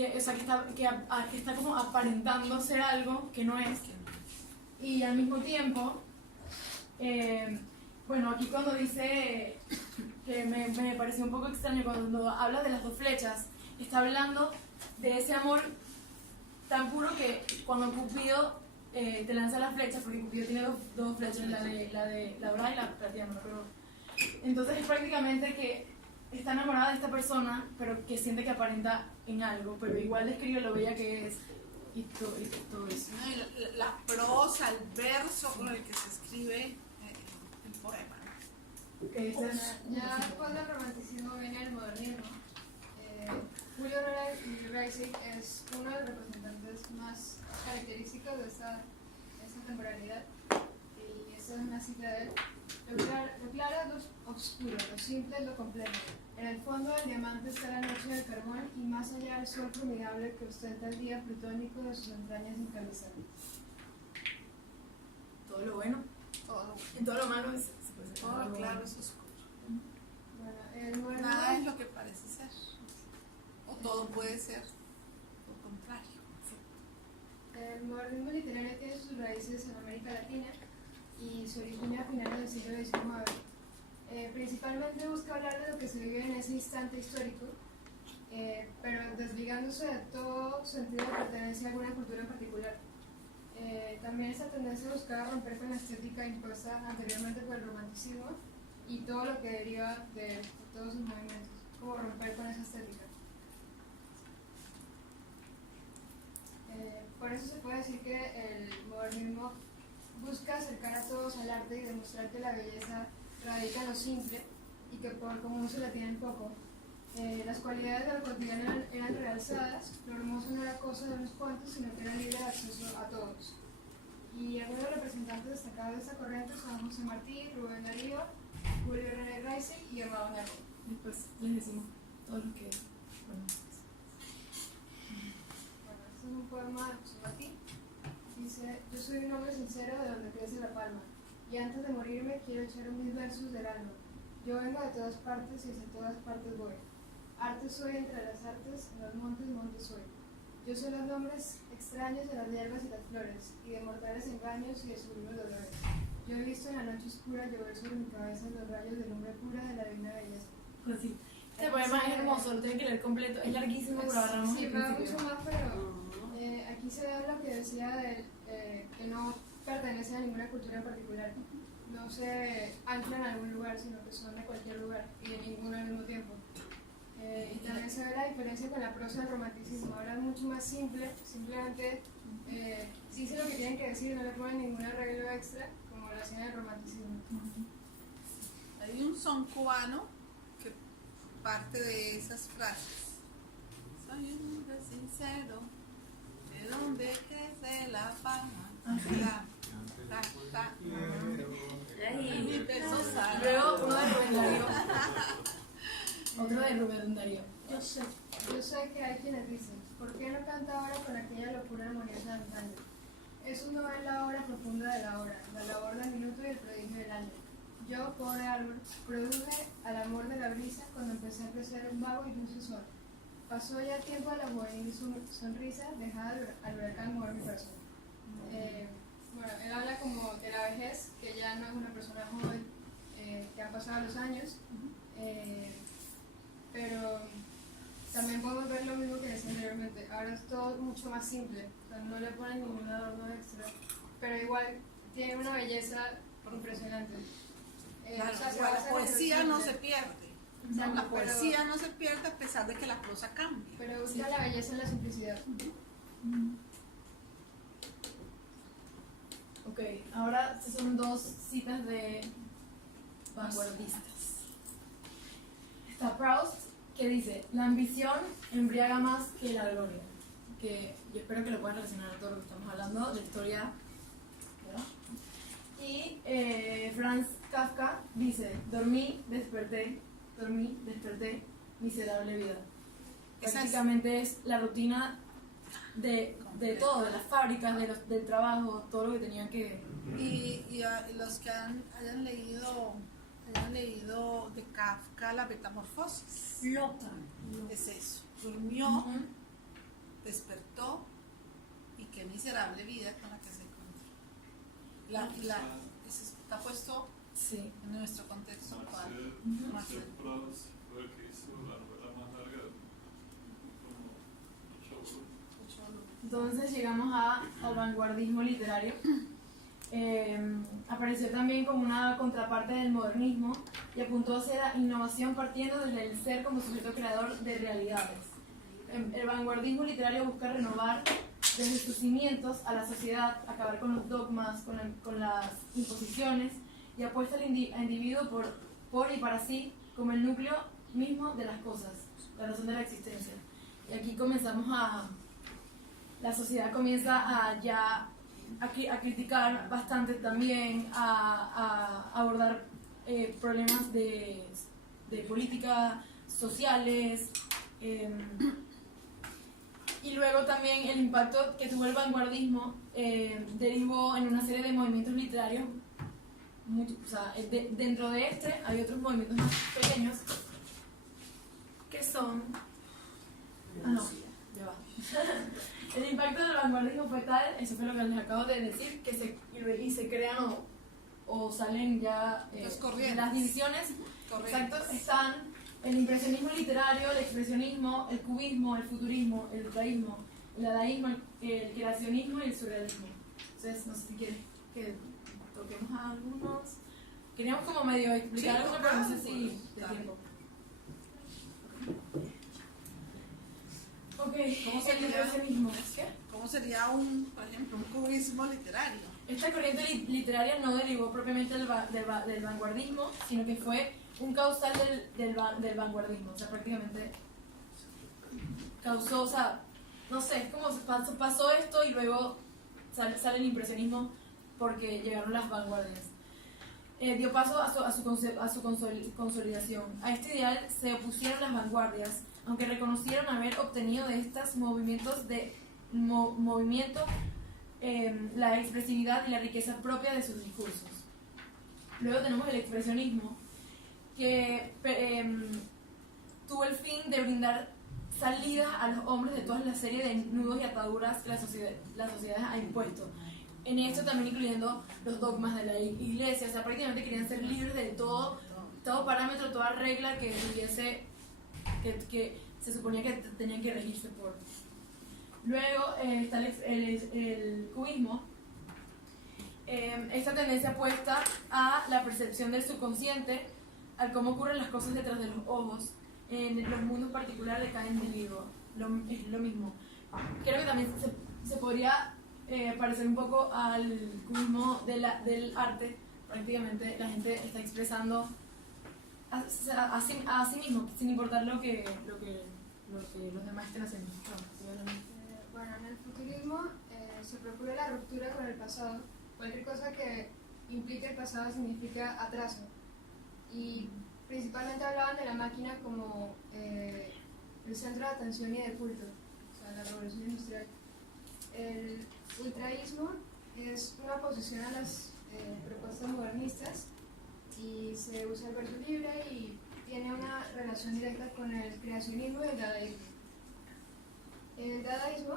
o sea, que está como aparentando ser algo que no es. Y al mismo tiempo, bueno, aquí cuando dice que me pareció un poco extraño cuando habla de las dos flechas, está hablando de ese amor tan puro que cuando Cupido te lanza las flechas, porque Cupido tiene dos flechas, la de la dorada y la plateada, pero entonces es prácticamente que está enamorada de esta persona, pero que siente que aparenta en algo, pero igual describe lo bella que es y todo eso. ¿No? Y la prosa, el verso con el que se escribe el poema. Bueno, ya después del romanticismo viene el modernismo. Julio Reisig es uno de los representantes más característicos de esta temporalidad, y esta es una cita de él. Lo claro es lo oscuro, lo simple es lo complejo. En el fondo del diamante está la noche del carbón, y más allá el sol formidable que ostenta el día plutónico de sus entrañas incalizables. Todo lo bueno, en todo lo malo se puede ser Todo algo claro bueno. es oscuro. Bueno, el modernismo, Nada es lo que parece ser. O todo puede ser lo contrario. el modernismo literario tiene sus raíces en América Latina y se origina a finales del siglo XIX. Principalmente busca hablar de lo que se vive en ese instante histórico, pero desligándose de todo sentido de pertenencia a alguna cultura en particular. También esa tendencia buscaba romper con la estética impuesta anteriormente por el romanticismo y todo lo que deriva de todos sus movimientos, como romper con esa estética. Por eso se puede decir que el modernismo busca acercar a todos al arte y demostrar que la belleza radica en lo simple y que por común se la tienen poco. Las cualidades de lo cotidiano eran realzadas, lo hermoso no era cosa de unos cuantos, sino que era libre de acceso a todos. Y algunos representantes destacados de esta corriente son José Martí, Rubén Darío, Julio René Reisig y Amado Nervo. Después les decimos todo lo que... Bueno. Bueno, este es un poema de José Martí. Dice: yo soy un hombre sincero de donde crece la palma, y antes de morirme quiero echar mil versos del alma. Yo vengo de todas partes y hacia todas partes voy. Arte soy entre las artes, en los montes, montes soy. Yo sé los nombres extraños de las hierbas y las flores, y de mortales engaños y de sublimes dolores. Yo he visto en la noche oscura llover sobre mi cabeza los rayos de lumbre pura de la divina belleza. Pues sí. Este poema es hermoso, lo tienen que leer completo. Es larguísimo, pero agarramos Sí, el me da principio. mucho más, pero aquí se ve lo que decía de que no pertenece a ninguna cultura en particular. No se anclan en algún lugar, sino que son de cualquier lugar y de ninguno al mismo tiempo. Y también se ve la diferencia con la prosa del romanticismo. Ahora es mucho más simple, simplemente dicen lo que tienen que decir, no le ponen ningún arreglo extra, como lo hacían en el romanticismo. Hay un son cubano que parte de esas frases. Soy un hombre sincero, de donde crece la palma. Mi beso sano. Luego uno de Rubén Darío. Otro de Rubén Darío. Yo sé que hay quienes dicen: ¿por qué no canta ahora con aquella locura armoniosa de antaño? Eso no es la obra profunda de la hora, la labor del minuto y el prodigio del año. Yo, pobre árbol, produje al amor de la brisa cuando empecé a crecer un vago y dulce sol. Pasó ya tiempo a la juvenil sonrisa, dejada al huracán mover mi corazón. Bueno, él habla como de la vejez, que ya no es una persona joven, que han pasado los años, pero también podemos ver lo mismo que decía anteriormente. Ahora es todo mucho más simple, o sea, no le ponen ningún adorno extra, pero igual tiene una belleza impresionante. Claro, O sea, se la basa en lo poesía no simple. se pierde. Exacto, La poesía no se pierde a pesar de que la prosa cambie. pero busca la belleza en la simplicidad. Ok, ahora estas son dos citas de vanguardistas. Está Proust, que dice: la ambición embriaga más que la gloria. Que yo espero que lo puedan relacionar a todo lo que estamos hablando, de historia, ¿verdad? Y Franz Kafka dice, dormí, desperté, miserable vida. Prácticamente es la rutina de todo, de las fábricas, del trabajo, todo lo que tenían que... Y los que hayan leído de Kafka La Metamorfosis, Loca. es eso, durmió, despertó y qué miserable vida con la que se encontró. Eso está puesto Sí. en nuestro contexto actual. Marcel Proust fue el que hizo la novela más larga, como 8 volúmenes. Entonces llegamos al vanguardismo literario. Apareció también como una contraparte del modernismo y apuntó hacia la innovación partiendo desde el ser como sujeto creador de realidades. El vanguardismo literario busca renovar desde sus cimientos a la sociedad, acabar con los dogmas, con las imposiciones y apuesta al individuo por y para sí como el núcleo mismo de las cosas, la razón de la existencia. Y aquí la sociedad comienza a criticar bastante también, a abordar problemas de política, sociales, y luego también el impacto que tuvo el vanguardismo derivó en una serie de movimientos literarios. Dentro de este hay otros movimientos más pequeños que son... ya va. El impacto del vanguardismo fue tal, eso fue lo que les acabo de decir, que se crean o salen ya las divisiones. Exacto, están el impresionismo literario, el expresionismo, el cubismo, el futurismo, el dadaísmo, el creacionismo y el surrealismo. Entonces, no sé si quieres que toquemos a algunos. Queríamos como medio explicar algunos, pero no sé si de tiempo. Ok, el impresionismo. ¿Cómo sería, por ejemplo, un cubismo literario? Esta corriente literaria no derivó propiamente del vanguardismo, sino que fue un causal del vanguardismo. O sea, prácticamente causó, no sé, es como pasó esto y luego sale el impresionismo porque llegaron las vanguardias. Dio paso a su consolidación. A este ideal se opusieron las vanguardias, aunque reconocieron haber obtenido de estos movimientos la expresividad y la riqueza propia de sus discursos. Luego tenemos el expresionismo, que tuvo el fin de brindar salidas a los hombres de toda la serie de nudos y ataduras que la sociedad ha impuesto. En esto también incluyendo los dogmas de la iglesia, o sea, prácticamente querían ser libres de todo parámetro, toda regla que tuviese, que se suponía que tenían que regirse por. Luego está el cubismo. Esta tendencia apuesta a la percepción del subconsciente, al cómo ocurren las cosas detrás de los ojos, en los mundos particulares de cada individuo. Es lo mismo. Creo que también se podría parecer un poco al cubismo del arte. Prácticamente la gente está expresando a sí mismo, sin importar lo que los demás estén haciendo. Bueno, en el futurismo se procura la ruptura con el pasado. Cualquier cosa que implique el pasado significa atraso. Y principalmente hablaban de la máquina como el centro de atención y de culto, o sea, la revolución industrial. El ultraísmo es una oposición a las propuestas modernistas y se usa el verso libre y tiene una relación directa con el creacionismo y el dadaísmo. El dadaísmo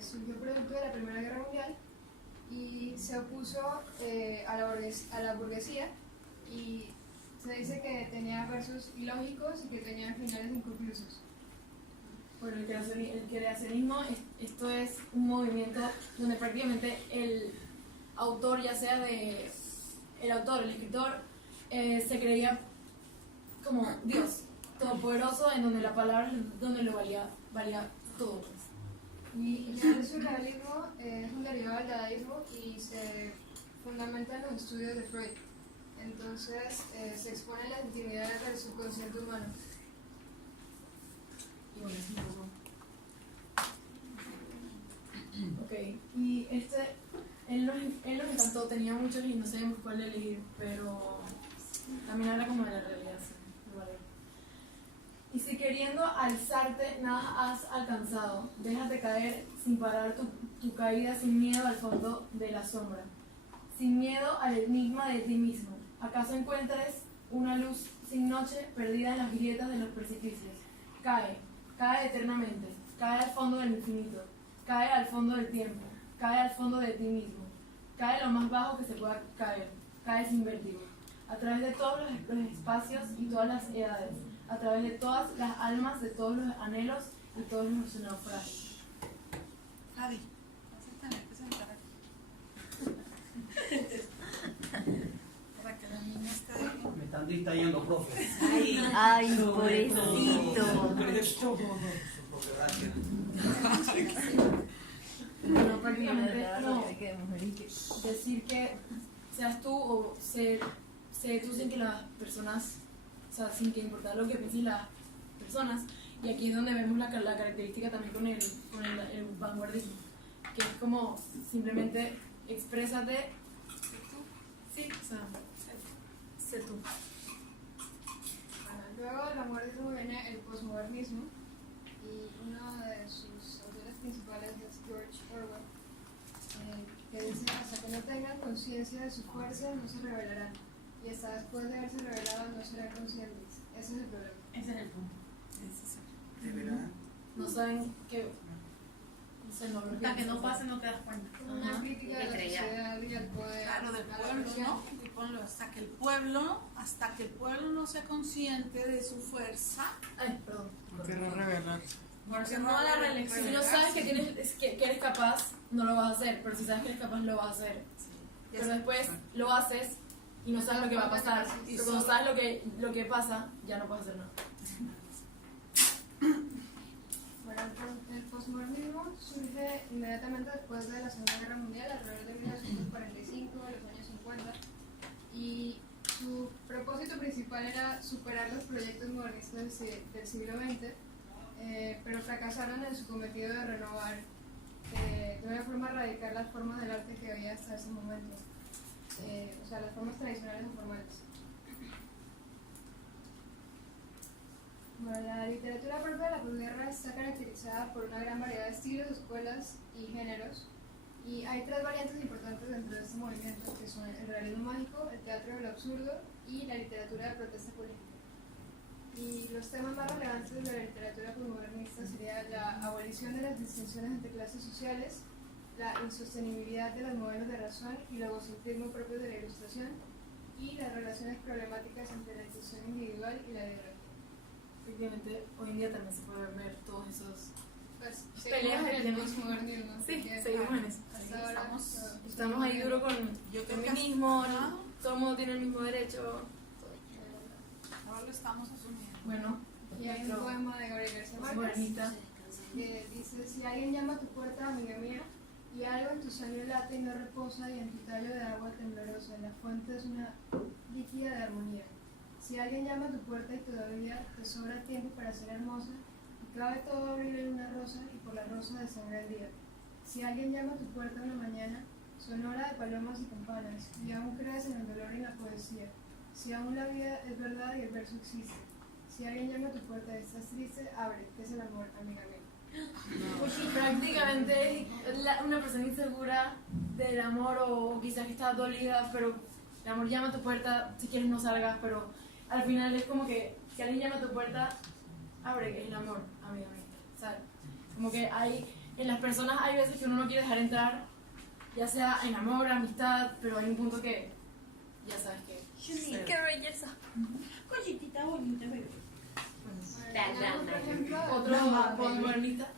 surgió producto de la Primera Guerra Mundial y se opuso a la burguesía, y se dice que tenía versos ilógicos y que tenía finales inconclusos. Bueno, el creacionismo, esto es un movimiento donde prácticamente el autor, ya sea el escritor, se creía como Dios, todopoderoso, en donde la palabra es donde lo valía todo. Pues. Y ya el surrealismo es un derivado del dadaísmo y se fundamenta en los estudios de Freud. Entonces se expone las intimidades del subconsciente humano. Y bueno, es un poco. Ok, y él nos encantó, tenía muchos y no sabíamos cuál elegir, pero también habla como de la realidad, sí, me vale. Y si queriendo alzarte nada has alcanzado, déjate caer sin parar tu caída sin miedo al fondo de la sombra, sin miedo al enigma de ti mismo. ¿Acaso encuentres una luz sin noche perdida en las grietas de los precipicios? Cae, cae eternamente, cae al fondo del infinito, cae al fondo del tiempo, cae al fondo de ti mismo, cae lo más bajo que se pueda caer, cae sin vértigo, a través de todos los espacios y todas las edades, a través de todas las almas, de todos los anhelos y todos los naufragios. Javi, vas a tener que sentar aquí. Para que la niña esté... Me están distrayendo, profe. Ay, pobrecito. Bueno, prácticamente no. Decir que seas tú o sé tú sin que las personas, o sea, sin que importar lo que piensen las personas. Y aquí es donde vemos la característica también con el vanguardismo, que es como simplemente exprésate. Sí, o sea, sé tú. Bueno, luego del vanguardismo viene el posmodernismo y uno de sus autores principales es George Orwell, que dice: hasta que no tengan conciencia de su fuerza no se revelarán, y hasta después de haberse revelado no serán conscientes. Ese es el problema. Ese es el punto. ¿De verdad? No saben que se nos Hasta que no pase no te das cuenta. Una crítica de la sociedad y al poder. Claro, del a la pueblo, presión. ¿no? Y ponlo, hasta que el pueblo no sea consciente de su fuerza. Ay, perdón. Porque no revelar. Porque no a la reelección. Si no sabes que eres capaz, no lo vas a hacer. Pero si sabes que eres capaz, lo vas a hacer. Pero después lo haces y no sabes lo que va a pasar. Pero cuando sabes lo que pasa, ya no puedes hacer nada. Bueno, el posmodernismo surge inmediatamente después de la Segunda Guerra Mundial, alrededor de 1945, los años 50, y su propósito principal era superar los proyectos modernistas del siglo XX, pero fracasaron en su cometido de renovar de una forma radical las formas del arte que había hasta ese momento, o sea, las formas tradicionales o formales. Bueno, la literatura propia de la posguerra está caracterizada por una gran variedad de estilos, escuelas y géneros, y hay tres variantes importantes dentro de este movimiento, que son el realismo mágico, el teatro del absurdo y la literatura de protesta política. Y los temas más relevantes de la literatura posmodernista serían la abolición de las distinciones entre clases sociales, la insostenibilidad de los modelos de razón y el egocentrismo propios de la ilustración, y las relaciones problemáticas entre la intuición individual y la ideología. Efectivamente, hoy en día también se pueden ver todos esos Pues, peleas seguimos en de el posmodernismo. Sí, seguimos en eso. Hasta ahora Estamos ahí duro con Yo creo que feminismo, todo el mundo tiene el mismo derecho. ahora lo estamos asumiendo. Bueno, Y hay un poema de Gabriel García Márquez modernista. que dice: si alguien llama a tu puerta, amiga mía, y algo en tu sangre late y no reposa, y en tu tallo de agua temblorosa, la fuente es una líquida de armonía. Si alguien llama a tu puerta y todavía te sobra tiempo para ser hermosa, y cabe todo abril en una rosa, y por la rosa desangra el día. Si alguien llama a tu puerta una mañana, sonora de palomas y campanas, y aún crees en el dolor y en la poesía. Si aún la vida es verdad y el verso existe. Si alguien llama a tu puerta y estás triste, abre, que es el amor, amiga mía. Porque prácticamente una persona insegura del amor o quizás que está dolida, pero el amor llama a tu puerta, si quieres no salgas, pero al final es como que si alguien llama a tu puerta, abre, que es el amor, amiga mía. O sea, como que en las personas hay veces que uno no quiere dejar entrar, ya sea en amor, amistad, pero hay un punto que ya sabes que... ¡Qué belleza! Cositita bonita, bebé. Tenemos, por ejemplo, Otro posmodernista.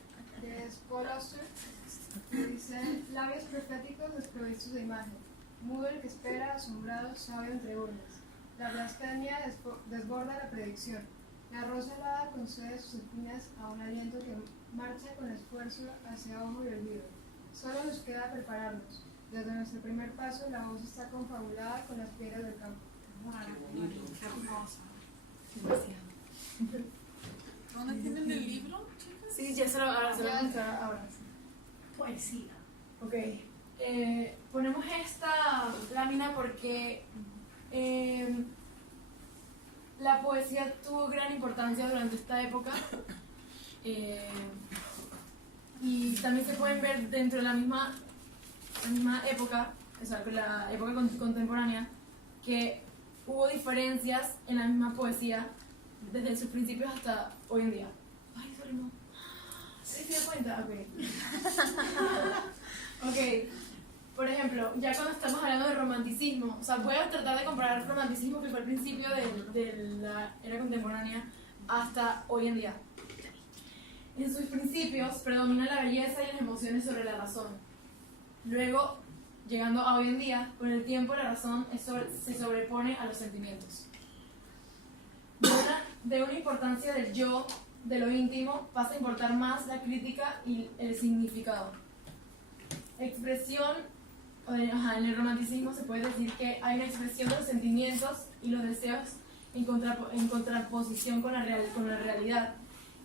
que es Paul Auster, que dice: labios proféticos desprovistos de imagen, mudo el que espera, asombrado, sabio entre urnas. La blasfemia desborda la predicción. La rosa helada concede sus espinas a un aliento que marcha con esfuerzo hacia ojo y olvido. Solo nos queda prepararnos. Desde nuestro primer paso, la voz está confabulada con las piedras del campo. Qué hermosa. Demasiado. ¿Dónde tienen el libro, chicas? Sí, ya se lo voy a mostrar ahora. Poesía. Ok. ponemos esta lámina porque la poesía tuvo gran importancia durante esta época y también se pueden ver dentro de la misma época, o sea, la época contemporánea, que hubo diferencias en la misma poesía desde sus principios hasta hoy en día. Ay, sorry, no. ¿Se dio cuenta? Ok. Por ejemplo, ya cuando estamos hablando de romanticismo, o sea, voy a tratar de comparar el romanticismo que fue al principio de la era contemporánea hasta hoy en día. En sus principios predomina la belleza y las emociones sobre la razón. Luego, llegando a hoy en día, con el tiempo la razón se sobrepone a los sentimientos. De una importancia del yo, de lo íntimo, pasa a importar más la crítica y el significado. Expresión, en el romanticismo se puede decir que hay una expresión de los sentimientos y los deseos en contraposición con la realidad.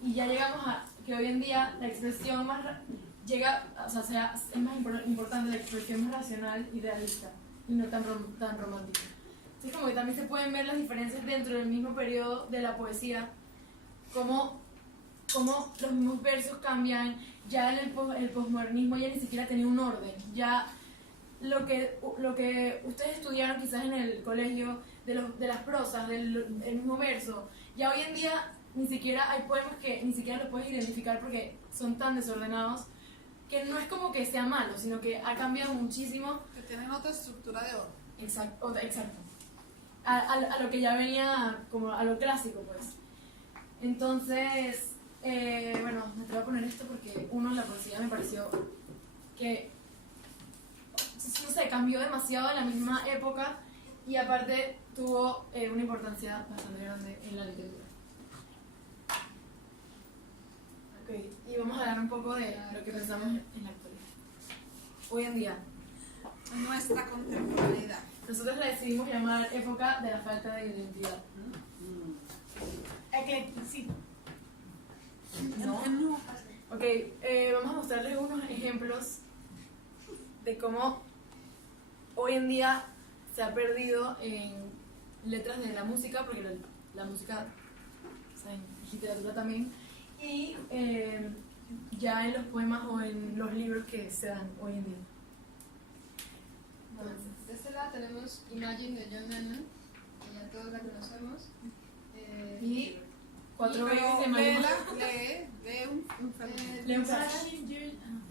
Y ya llegamos a que hoy en día la expresión más es más importante la expresión más racional y realista y no tan romántica. Así como que también se pueden ver las diferencias dentro del mismo periodo de la poesía, como los mismos versos cambian. Ya en el posmodernismo ya ni siquiera tenía un orden. Ya lo que ustedes estudiaron quizás en el colegio de las prosas, del mismo verso, ya hoy en día ni siquiera hay poemas que ni siquiera los puedes identificar porque son tan desordenados, que no es como que sea malo, sino que ha cambiado muchísimo. Que tienen otra estructura de orden. Exacto. A lo que ya venía como a lo clásico, pues. Entonces, bueno, me voy a poner esto porque la poesía me pareció que, no sé, cambió demasiado en la misma época y aparte tuvo una importancia bastante grande en la literatura. Y vamos a hablar un poco de lo que pensamos en la actualidad. Hoy en día, Nuestra contemporaneidad. nosotros la decidimos llamar época de la falta de identidad. Sí. ¿No? Ok, vamos a mostrarles unos ejemplos de cómo hoy en día se ha perdido en letras de la música, porque la música, o sea, en literatura también, y ya en los poemas o en los libros que se dan hoy en día. Bueno, de este lado tenemos Imagine de John Lennon, que ya todos la conocemos. Y 4 veces de Lee un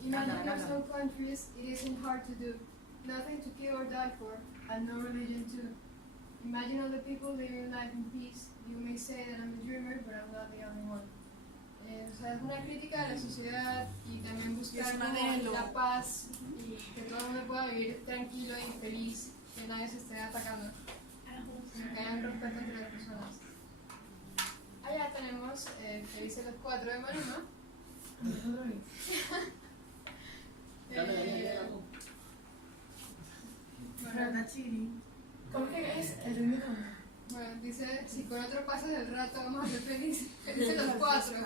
Imagine there's no countries, it isn't hard to do. Nothing to kill or die for, and no religion too. Imagine all the people living life in peace. You may say that I'm a dreamer, but I'm not the only one. O sea, es una crítica a la sociedad y también buscar la paz y que todo el mundo pueda vivir tranquilo y feliz, que nadie se esté atacando, sino que haya un respeto entre las personas. Allá tenemos que dice los 4 de Maluma. ¿Cómo que es el ritmo? Bueno, dice, si con otro pasas el rato vamos a ser felices. Dice los 4.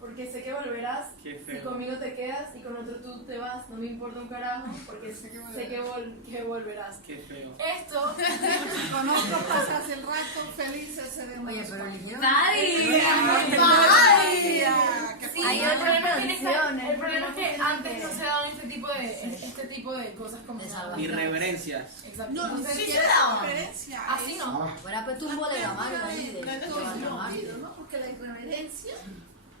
Porque sé que volverás, si conmigo te quedas y con otro tú te vas, no me importa un carajo, porque sé que volverás. Qué feo. Esto, Con otro pasas el rato, felices seremos. Oye, pero eligieron. sí, Hay el otra problema es que canción, el problema es que antes no se daban este tipo de cosas como Irreverencias. Exacto. No, Entonces, sí se da diferencia. así no. Fuera pues tú un bole de mano ahí de ¿no? Porque la irreverencia,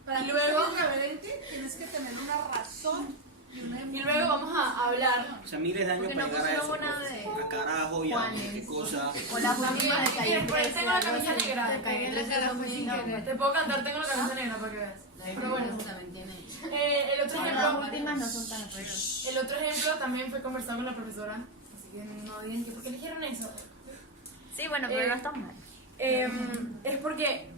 para Y que luego- ser irreverente tienes que tener una razón y una Y luego vamos a hablar. O sea, miles de años Porque para no llegar a eso. pusieron una de A carajo y a Juanes. qué cosa. o la última de Miren, por ahí tengo la camisa Calle negra. Calle Pegué la 13 cara fue fue sin sin querer. querer. Te puedo cantar, tengo la camisa negra para que veas. Pero bueno, también tiene. el otro Las ejemplo. últimas no son tan apoyadas. El otro ejemplo también fue conversado con la profesora. Así que no digan que por qué eligieron eso. Sí, bueno, pero no está mal. Es porque.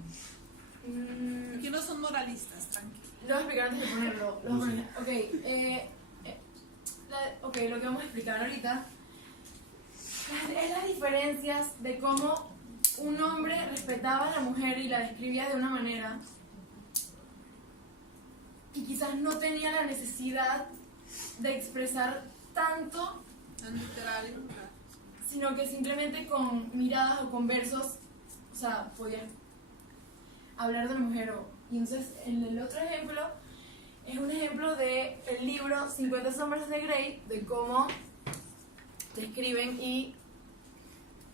Aquí no son moralistas, tranquilos. Lo voy a explicar antes de ponerlo. Ok, lo que vamos a explicar ahorita es las diferencias de cómo un hombre respetaba a la mujer y la describía de una manera y quizás no tenía la necesidad de expresar tanto, Es literario. sino que simplemente con miradas o con versos, o sea, podían hablar de una mujer. Y entonces, el otro ejemplo es un ejemplo del libro 50 sombras de Grey, de cómo describen y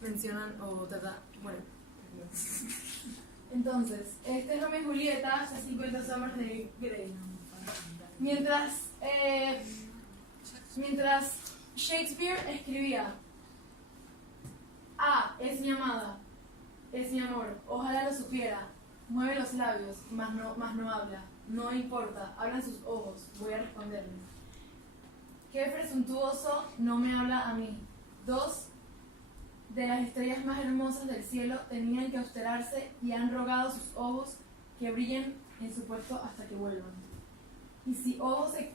mencionan o tratan, bueno. Entonces, este es Romeo y Julieta, las 50 sombras de Grey. Mientras Shakespeare escribía: "Ah, es mi amada, es mi amor, ojalá lo supiera, mueve los labios, mas no habla, no importa, hablan sus ojos, voy a responderle. Qué presuntuoso no me habla a mí. Dos de las estrellas más hermosas del cielo tenían que austerarse y han rogado sus ojos que brillen en su puesto hasta que vuelvan. Y si ojos se...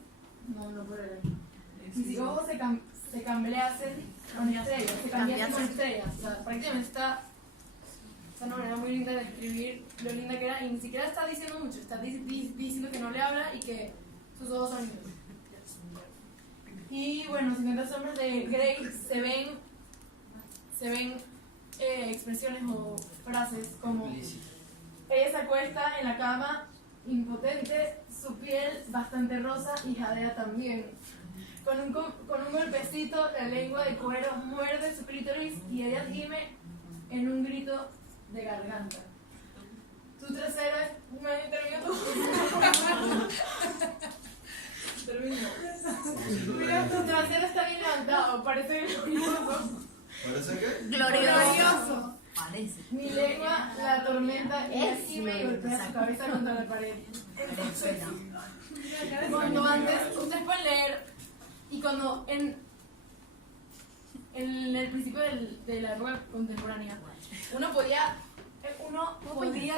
No puedo leer. Y si ojos se cambaleasen con estrellas, se cambiasen con estrellas. O sea, prácticamente está una manera muy linda de describir lo linda que era, y ni siquiera está diciendo mucho, está diciendo que no le habla y que sus ojos son lindos. Y bueno, 50 sombras de Grey se ven expresiones o frases como: ella se acuesta en la cama impotente, su piel bastante rosa y jadea también. Con un golpecito, la lengua de cuero muerde su clítoris y ella gime en un grito de garganta. Tu trasero es... ¿Termino tú? Termino. Mira, tu trasero está bien levantado, parece glorioso. ¿Parece qué? Glorioso. Parece. Mi lengua la tormenta y ella gime y golpea su cabeza contra la pared. Entonces, cuando antes, ustedes pueden leer, y cuando en el principio de la época contemporánea, uno podía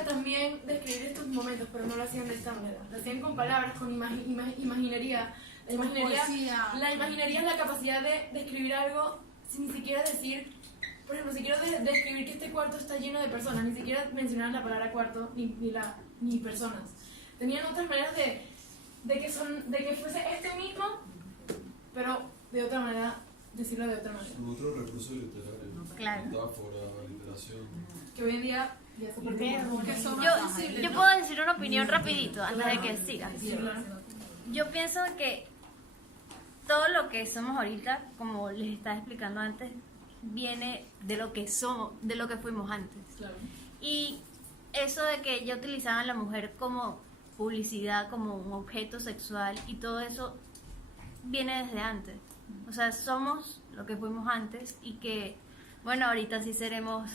también describir estos momentos, pero no lo hacían de esta manera. Lo hacían con palabras, con imaginería. La imaginería es la capacidad de describir algo sin ni siquiera decir. Por ejemplo, si quiero describir que este cuarto está lleno de personas, ni siquiera mencionar la palabra cuarto ni personas. Tenían otras maneras de que fuese este mismo, pero de otra manera, decirlo de otra manera. Son otros recursos literarios. Claro. Metáfora, literación. Que hoy en día ya se Yo puedo decir una opinión rapidito antes de que sigas. Sí, claro. Yo pienso que todo lo que somos ahorita, como les estaba explicando antes, viene de lo que somos, de lo que fuimos antes. Claro. Y eso de que ya utilizaban a la mujer como publicidad, como un objeto sexual, y todo eso viene desde antes. O sea, somos lo que fuimos antes, y que, bueno, ahorita sí seremos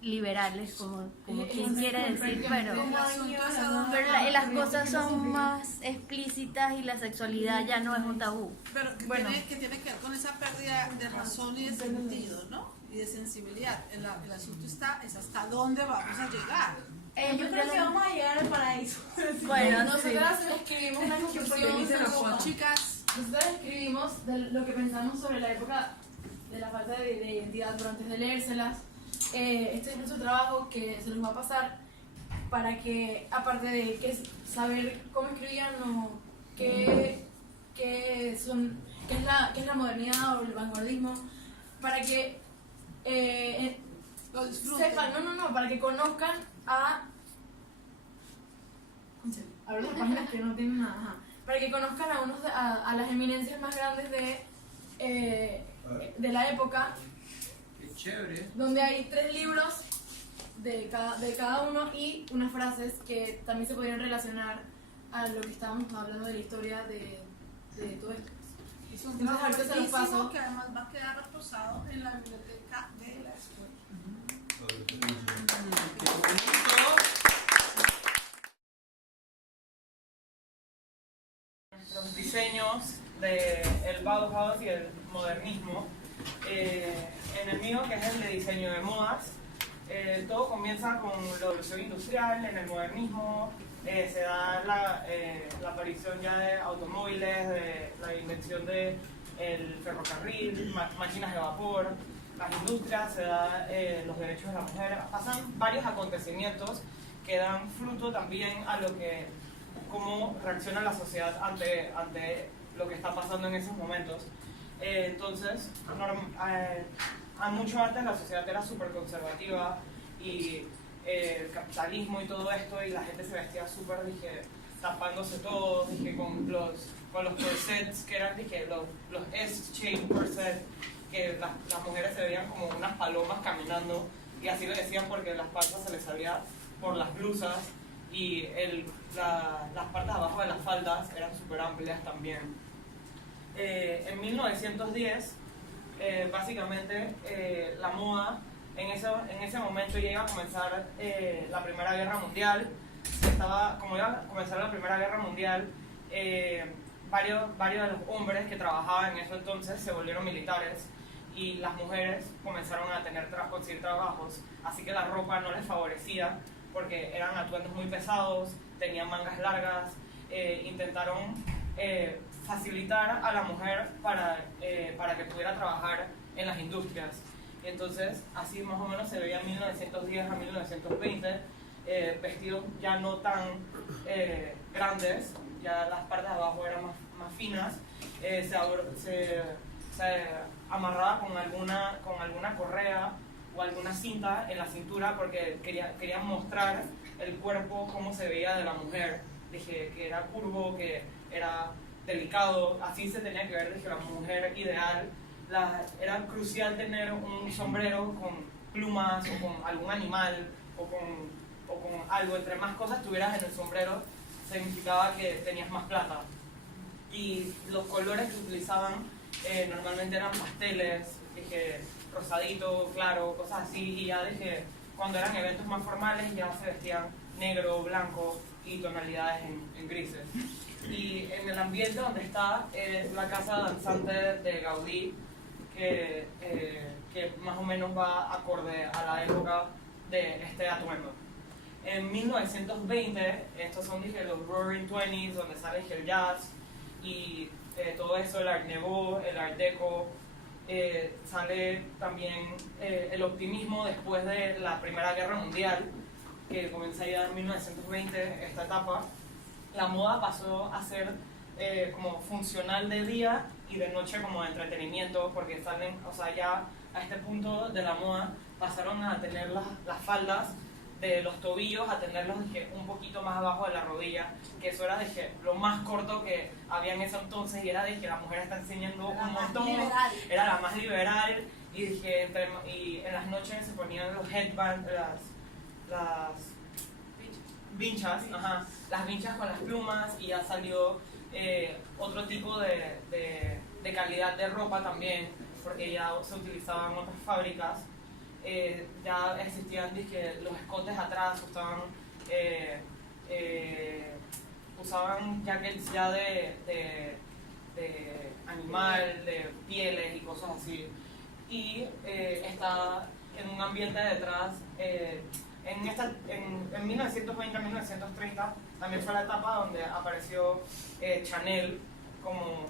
liberales, como quien quiere decir, pero las cosas son más explícitas y la sexualidad ya no es un tabú. Pero que tiene que ver con esa pérdida de razón y de sentido, ¿no? Y de sensibilidad. El asunto es hasta dónde vamos a llegar. Yo creo que vamos a llegar al paraíso. Bueno, nosotras escribimos una conclusión, chicas. Nosotras escribimos de lo que pensamos sobre la época de la falta de identidad, pero antes de leérselas, este es nuestro trabajo que se los va a pasar para que, aparte de saber cómo escribían o qué es la modernidad o el vanguardismo, para que lo disfruten. sepan, para que conozcan a ver las páginas que no tienen nada, para que conozcan a las eminencias más grandes de la época. Chévere. Donde hay 3 libros de cada uno y unas frases que también se podrían relacionar a lo que estábamos hablando de la historia de todo esto. Es un Entonces, trabajo ahorita se los paso. que además va a quedar reposado en la biblioteca de la escuela. Nuestros diseños del Bauhaus y el modernismo. En el mío, que es el de diseño de modas, todo comienza con la revolución industrial. En el modernismo se da la aparición ya de automóviles, de la invención del ferrocarril, máquinas de vapor, las industrias, se da los derechos de la mujer. Pasan varios acontecimientos que dan fruto también a cómo reacciona la sociedad ante lo que está pasando en esos momentos. Entonces, mucho antes la sociedad era súper conservativa y el capitalismo y todo esto, y la gente se vestía súper, dije, tapándose todo, dije, con los corsets que eran, dije, los S-chain corset, que las mujeres se veían como unas palomas caminando, y así le decían porque las patas se les salía por las blusas, y las partes de abajo de las faldas eran súper amplias también. En 1910, básicamente, la moda, en ese momento ya iba a comenzar la Primera Guerra Mundial. Como iba a comenzar la Primera Guerra Mundial, varios de los hombres que trabajaban en eso entonces se volvieron militares, y las mujeres comenzaron a conseguir trabajos, así que la ropa no les favorecía porque eran atuendos muy pesados, tenían mangas largas. Intentaron facilitar a la mujer para que pudiera trabajar en las industrias. Entonces, así más o menos se veía en 1910 a 1920, vestidos ya no tan grandes, ya las partes de abajo eran más finas, se amarraba con alguna correa o alguna cinta en la cintura porque querían mostrar el cuerpo cómo se veía de la mujer. Dije que era curvo, que era delicado, así se tenía que ver, dije, la mujer ideal. Era crucial tener un sombrero con plumas o con algún animal o con algo. Entre más cosas tuvieras en el sombrero, significaba que tenías más plata. Y los colores que utilizaban normalmente eran pasteles, dije, rosadito, claro, cosas así. Y ya dije, cuando eran eventos más formales ya se vestían negro, blanco y tonalidades en grises. Y en el ambiente donde está es la casa danzante de Gaudí, que más o menos va acorde a la época de este atuendo. En 1920, estos son, dije, los Roaring Twenties, donde sale el jazz y todo eso, el Art Nouveau, el Art Deco. Sale también el optimismo después de la Primera Guerra Mundial, que comienza ya en 1920, esta etapa. La moda pasó a ser como funcional de día y de noche como de entretenimiento, porque salen, o sea, ya a este punto de la moda pasaron a tener las faldas de los tobillos, a tenerlos, dije, un poquito más abajo de la rodilla, que eso era, dije, lo más corto que había en ese entonces, y era, dije, la mujer está enseñando un montón, era la más liberal, y dije, y en las noches se ponían los headbands, las vinchas, ajá, las vinchas con las plumas, y ya salió otro tipo de calidad de ropa también, porque ya se utilizaban en otras fábricas. Ya existían, dije, los escotes atrás, usaban jackets ya de animal, de pieles y cosas así. Y está en un ambiente detrás. En 1920 a 1930 también fue la etapa donde apareció Chanel como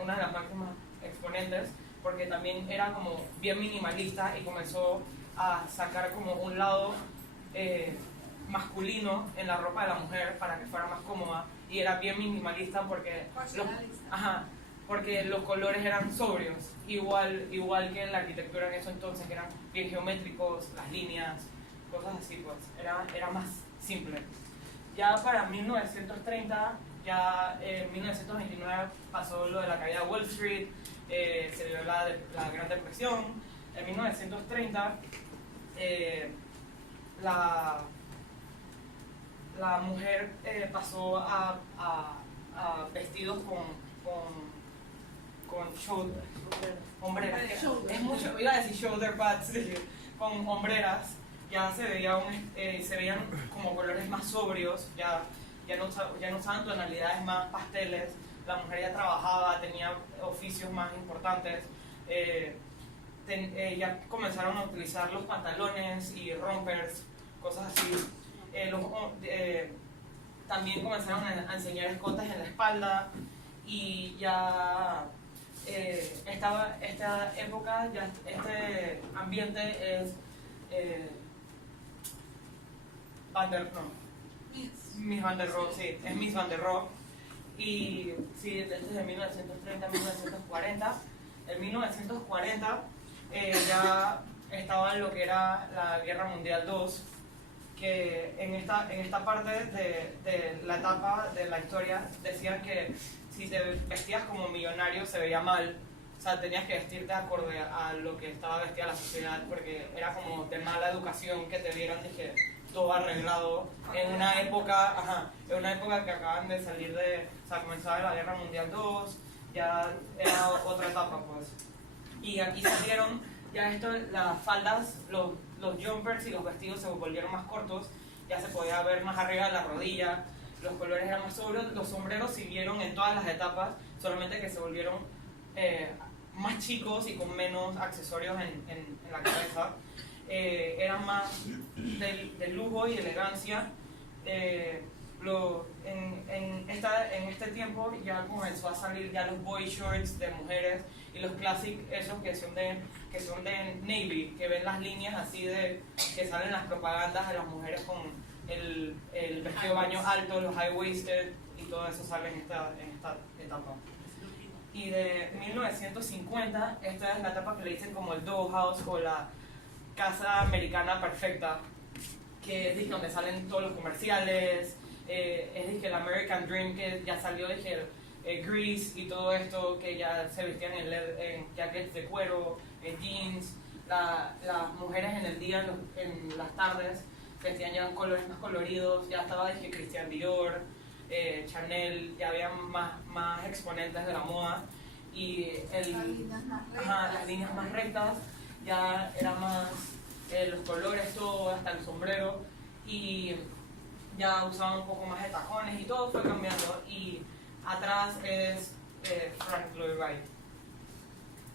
una de las máximas exponentes, porque también era como bien minimalista y comenzó a sacar como un lado masculino en la ropa de la mujer para que fuera más cómoda, y era bien minimalista porque los colores eran sobrios, igual que la arquitectura en eso entonces, que eran bien geométricos, las líneas, cosas así, pues era más simple. Ya para 1930, ya en 1929 pasó lo de la caída de Wall Street, se dio la Gran Depresión. En 1930 la mujer pasó a vestidos con hombreras, es mucho, iba a decir shoulder pads, con hombreras. Ya se veían como colores más sobrios, ya no usaban tonalidades más pasteles. La mujer ya trabajaba, tenía oficios más importantes, ya comenzaron a utilizar los pantalones y rompers, cosas así. También comenzaron a enseñar escotes en la espalda, y ya esta época, ya este ambiente es Miss Van der Rohe, sí, es Miss Van der Rohe. Y sí, desde 1930 a 1940. En 1940 ya estaba lo que era la Guerra Mundial II, que en esta parte de la etapa de la historia decían que si te vestías como millonario se veía mal, o sea, tenías que vestirte acorde a lo que estaba vestida la sociedad, porque era como de mala educación que te vieran, dije, todo arreglado en una época, que acaban de salir o sea, comenzaba la Guerra Mundial II, ya era otra etapa, pues. Y aquí salieron ya las faldas, los jumpers y los vestidos se volvieron más cortos, ya se podía ver más arriba de la rodilla, los colores eran más sobrios, los sombreros siguieron en todas las etapas, solamente que se volvieron más chicos y con menos accesorios en la cabeza. Eran más de lujo y elegancia. En este tiempo ya comenzó a salir ya los boy shorts de mujeres y los classic, esos que son de navy, que ven las líneas así que salen las propagandas de las mujeres con el vestido de baño alto, los high waisted, y todo eso sale en esta etapa. Y de 1950, esta es la etapa que le dicen como el dollhouse o la casa americana perfecta, que es donde salen todos los comerciales, es el American Dream, que ya salió, Grease y todo esto, que ya se vestían en jackets de cuero, en jeans. Las mujeres en el día, en las tardes, vestían ya colores más coloridos, ya estaba Christian Dior, Chanel, ya había más exponentes de la moda, y las líneas más rectas, ya eran más los colores, todo, hasta el sombrero, y ya usaban un poco más de tacones y todo fue cambiando. Y atrás es Frank Lloyd Wright.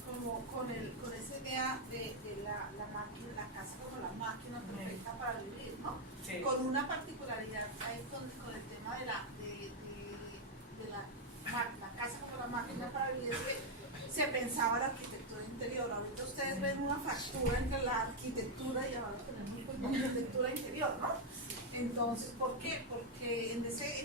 Como con esa idea de la máquina, la casa como la máquina perfecta para vivir, ¿no? Sí. Con una particularidad ahí con el tema de la casa como la máquina para vivir, se pensaba la arquitectura interior. Ahorita ustedes ven una fractura entre la arquitectura y ahora tenemos como arquitectura interior, ¿no? Entonces, ¿por qué? Porque en ese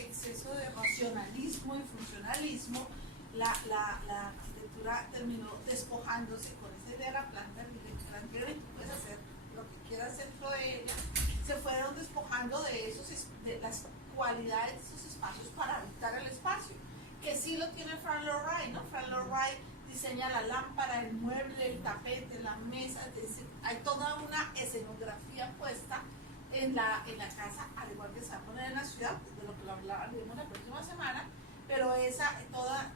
exceso de racionalismo y funcionalismo, la arquitectura terminó despojándose con esa idea de la planta libre, que tú puedes hacer lo que quieras dentro de ella. Se fueron despojando de las cualidades de esos espacios para habitar el espacio, que sí lo tiene Frank Lloyd Wright, ¿no? Frank Lloyd Wright diseña la lámpara, el mueble, el tapete, la mesa, es decir, hay toda una escenografía puesta en la casa, al igual que se va a poner en la ciudad, de lo que lo hablaremos la próxima semana, pero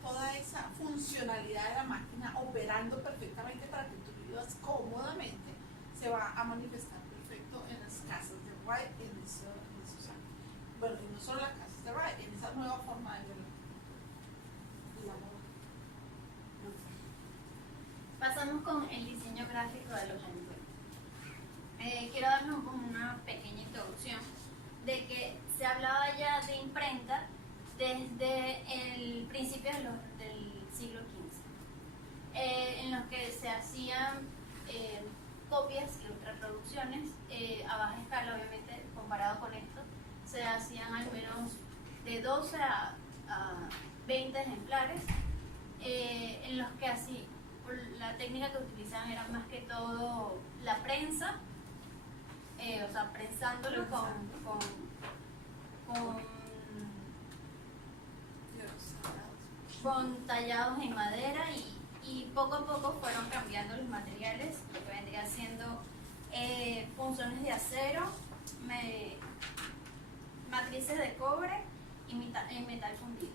toda esa funcionalidad de la máquina operando perfectamente para que tú vivas cómodamente se va a manifestar perfecto en las casas de Wright, en esos años. Bueno, y no solo las casas de Wright, en esa nueva forma de ver la moda. Pasamos con el diseño gráfico de los años 20. Quiero darles una pequeña introducción de que se hablaba ya de imprenta desde el principio del siglo XV, en los que se hacían copias y reproducciones a baja escala, obviamente, comparado con esto, se hacían al menos de 12 a 20 ejemplares, en los que así la técnica que utilizaban era más que todo la prensa, o sea, prensándolo con tallados en madera, y poco a poco fueron cambiando los materiales, lo que vendría siendo punzones de acero, matrices de cobre y metal fundido.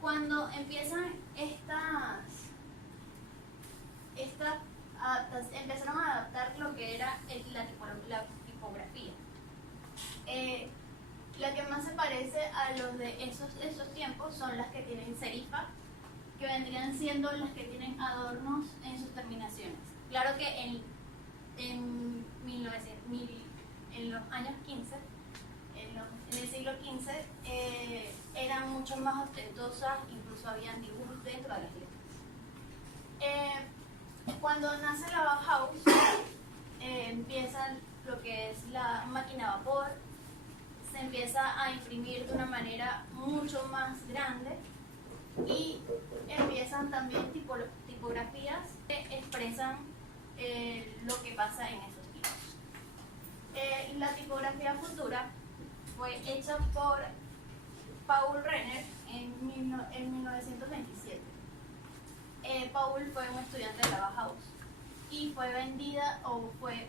Cuando empiezan empezaron a adaptar lo que era la tipografía. La que más se parece a los de esos tiempos son las que tienen serifa, que vendrían siendo las que tienen adornos en sus terminaciones. Claro que en los años 15, en el siglo XV, eran mucho más ostentosas, incluso habían dibujos dentro de las letras. Cuando nace la Bauhaus, empieza lo que es la máquina a vapor, se se empieza a imprimir de una manera mucho más grande y empiezan también tipografías que expresan lo que pasa en esos libros. La tipografía futura fue hecha por Paul Renner en 1927. Paul fue un estudiante de la Bauhaus y fue vendida o fue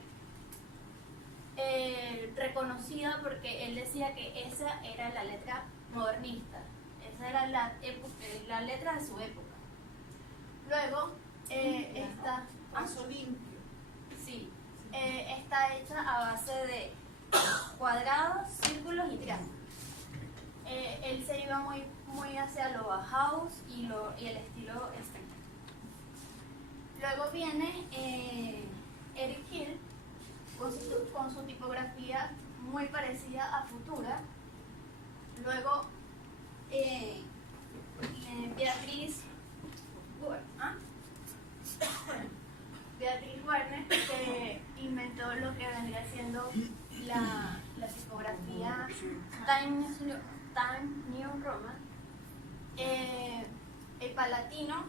reconocida porque él decía que esa era la letra modernista, esa era la letra de su época. Luego esta Paso limpio. sí, está hecha a base de cuadrados, círculos y triángulos. Él se iba muy hacia lo Bauhaus y el estilo Stein. Luego viene Eric Hill con su tipografía muy parecida a Futura. Luego Beatriz Warner, que inventó lo que vendría siendo la tipografía Time New Roman. El Palatino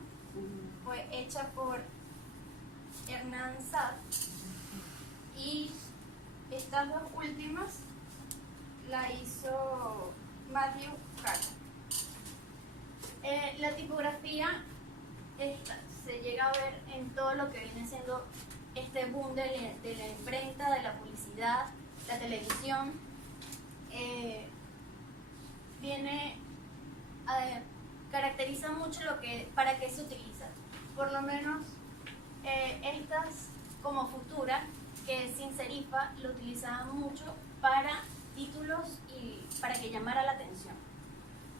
fue hecha por Hernán Saad y estas dos últimas la hizo Matthew Carter. La tipografía se llega a ver en todo lo que viene siendo este boom de la imprenta, de la publicidad, la televisión. Caracteriza mucho para qué se utiliza. Por lo menos estas como Futura, que sin serifa, lo utilizaban mucho para títulos y para que llamara la atención.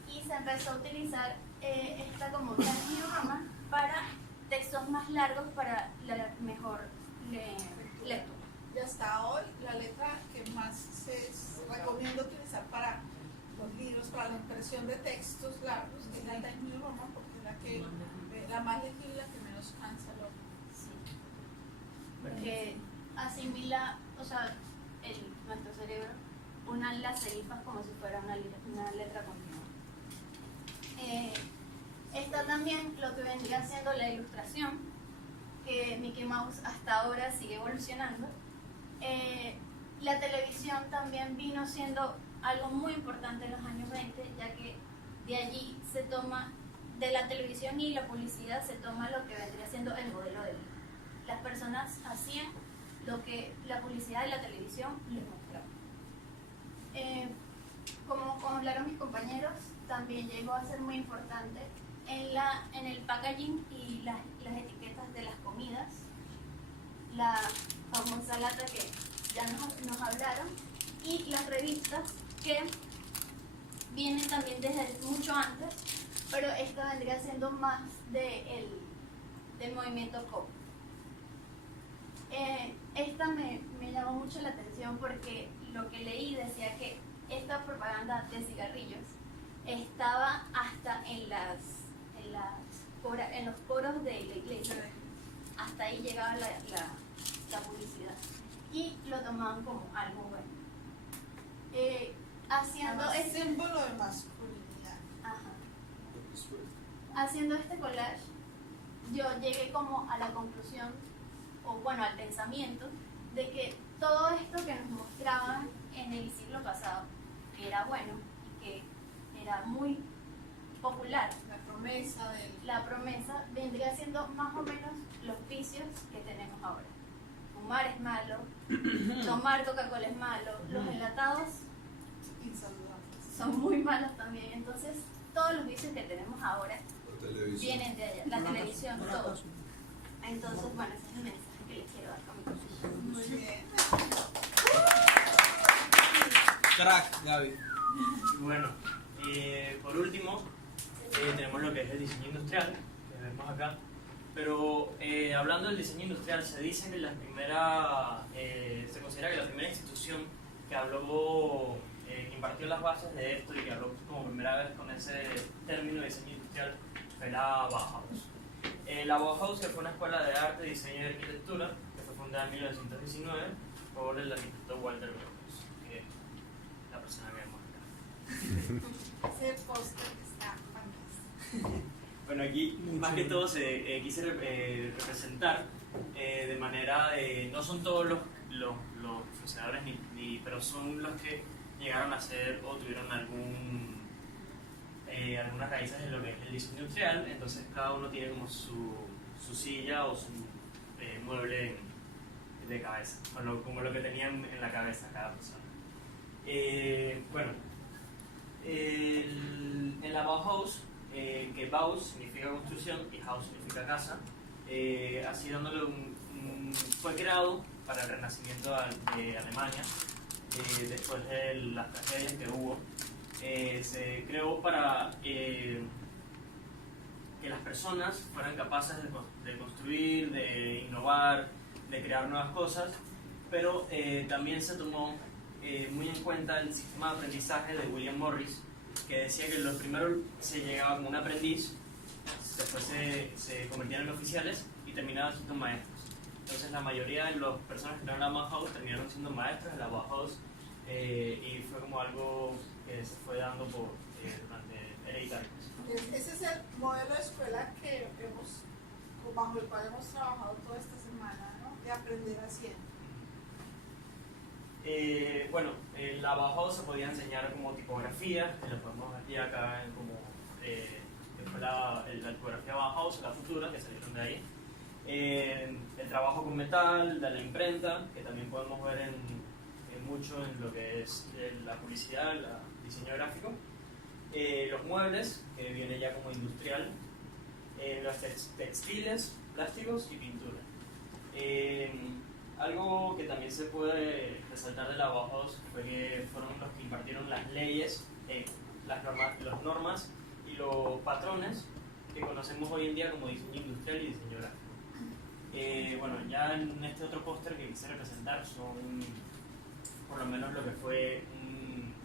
Y se empezó a utilizar esta como Roman para textos más largos para la mejor lectura. Y hasta hoy la letra que más se recomienda utilizar para los libros, para la impresión de textos largos, es la Times New Roman, porque es la más legible, la que menos cansa el ojo. Sí. Porque asimila, o sea, nuestro cerebro, las serifas como si fuera una letra continua. Está también lo que vendría siendo la ilustración, que Mickey Mouse hasta ahora sigue evolucionando. La televisión también vino siendo algo muy importante en los años 20, ya que de allí se toma, de la televisión y la publicidad se toma lo que vendría siendo el modelo de vida. Las personas hacían lo que la publicidad y la televisión les mostraba. Como hablaron mis compañeros, también llegó a ser muy importante en el packaging y las etiquetas de las comidas, la famosa lata que ya nos hablaron, y las revistas que vienen también desde mucho antes, pero esta vendría siendo más del movimiento COP. Esta me llamó mucho la atención porque lo que leí decía que esta propaganda de cigarrillos estaba hasta en los poros de la iglesia. Hasta ahí llegaba la publicidad y lo tomaban como algo bueno. Es símbolo de masculinidad. Ajá. Haciendo este collage, yo llegué como a la conclusión, o bueno, al pensamiento, de que todo esto que nos mostraban en el siglo pasado, que era bueno y que era muy popular, la promesa vendría siendo más o menos los vicios que tenemos ahora. Fumar es malo, tomar Coca-Cola es malo, los enlatados son muy malos también. Entonces, todos los vicios que tenemos ahora vienen de allá, la televisión, todo. Entonces, bueno, ese es el mensaje que les quiero dar con mi consulta. Muy bien. Crack, Gaby. Bueno, por último, tenemos lo que es el diseño industrial, que vemos acá. Pero hablando del diseño industrial, se dice que se considera que la primera institución que habló, que impartió las bases de esto y que habló como primera vez con ese término de diseño industrial fue la Bauhaus. La Bauhaus fue una escuela de arte, diseño y arquitectura que fue fundada en 1919 por el arquitecto Walter Gropius, que es la persona que vemos acá. Ese póster está fantástico. Bueno, aquí más que todo quise representar de manera de, no son todos los funcionarios, pero son los que llegaron a ser o tuvieron algunas raíces en lo que es el diseño industrial. Entonces cada uno tiene como su silla o su mueble de cabeza, como lo que tenían en la cabeza cada persona. Bueno, en la Bauhaus, que Bauhaus significa construcción y Haus significa casa, así dándole fue creado para el renacimiento de Alemania, después de las tragedias que hubo. Se creó para que las personas fueran capaces de construir, de innovar, de crear nuevas cosas, pero también se tomó muy en cuenta el sistema de aprendizaje de William Morris, que decía que los primeros se llegaba como un aprendiz, después se convertían en oficiales y terminaban siendo maestros. Entonces la mayoría de las personas que entraron a la Bauhaus terminaron siendo maestros de la Bauhaus, y fue como algo que se fue dando durante hereditario. Ese es el modelo de escuela bajo el cual hemos trabajado toda esta semana, ¿no? De aprender haciendo. Bueno, en la Bauhaus se podía enseñar como tipografía, lo podemos ver acá como que fue la tipografía Bauhaus, la futura, que salieron de ahí. El trabajo con metal, de la imprenta, que también podemos ver mucho en lo que es la publicidad, el diseño gráfico. Los muebles, que viene ya como industrial, los textiles, plásticos y pintura. Algo que también se puede resaltar de la Bauhaus fue que fueron los que impartieron las leyes, las normas y los patrones que conocemos hoy en día como diseño industrial y diseño gráfico. Bueno, ya en este otro póster que quise representar son por lo menos lo que fue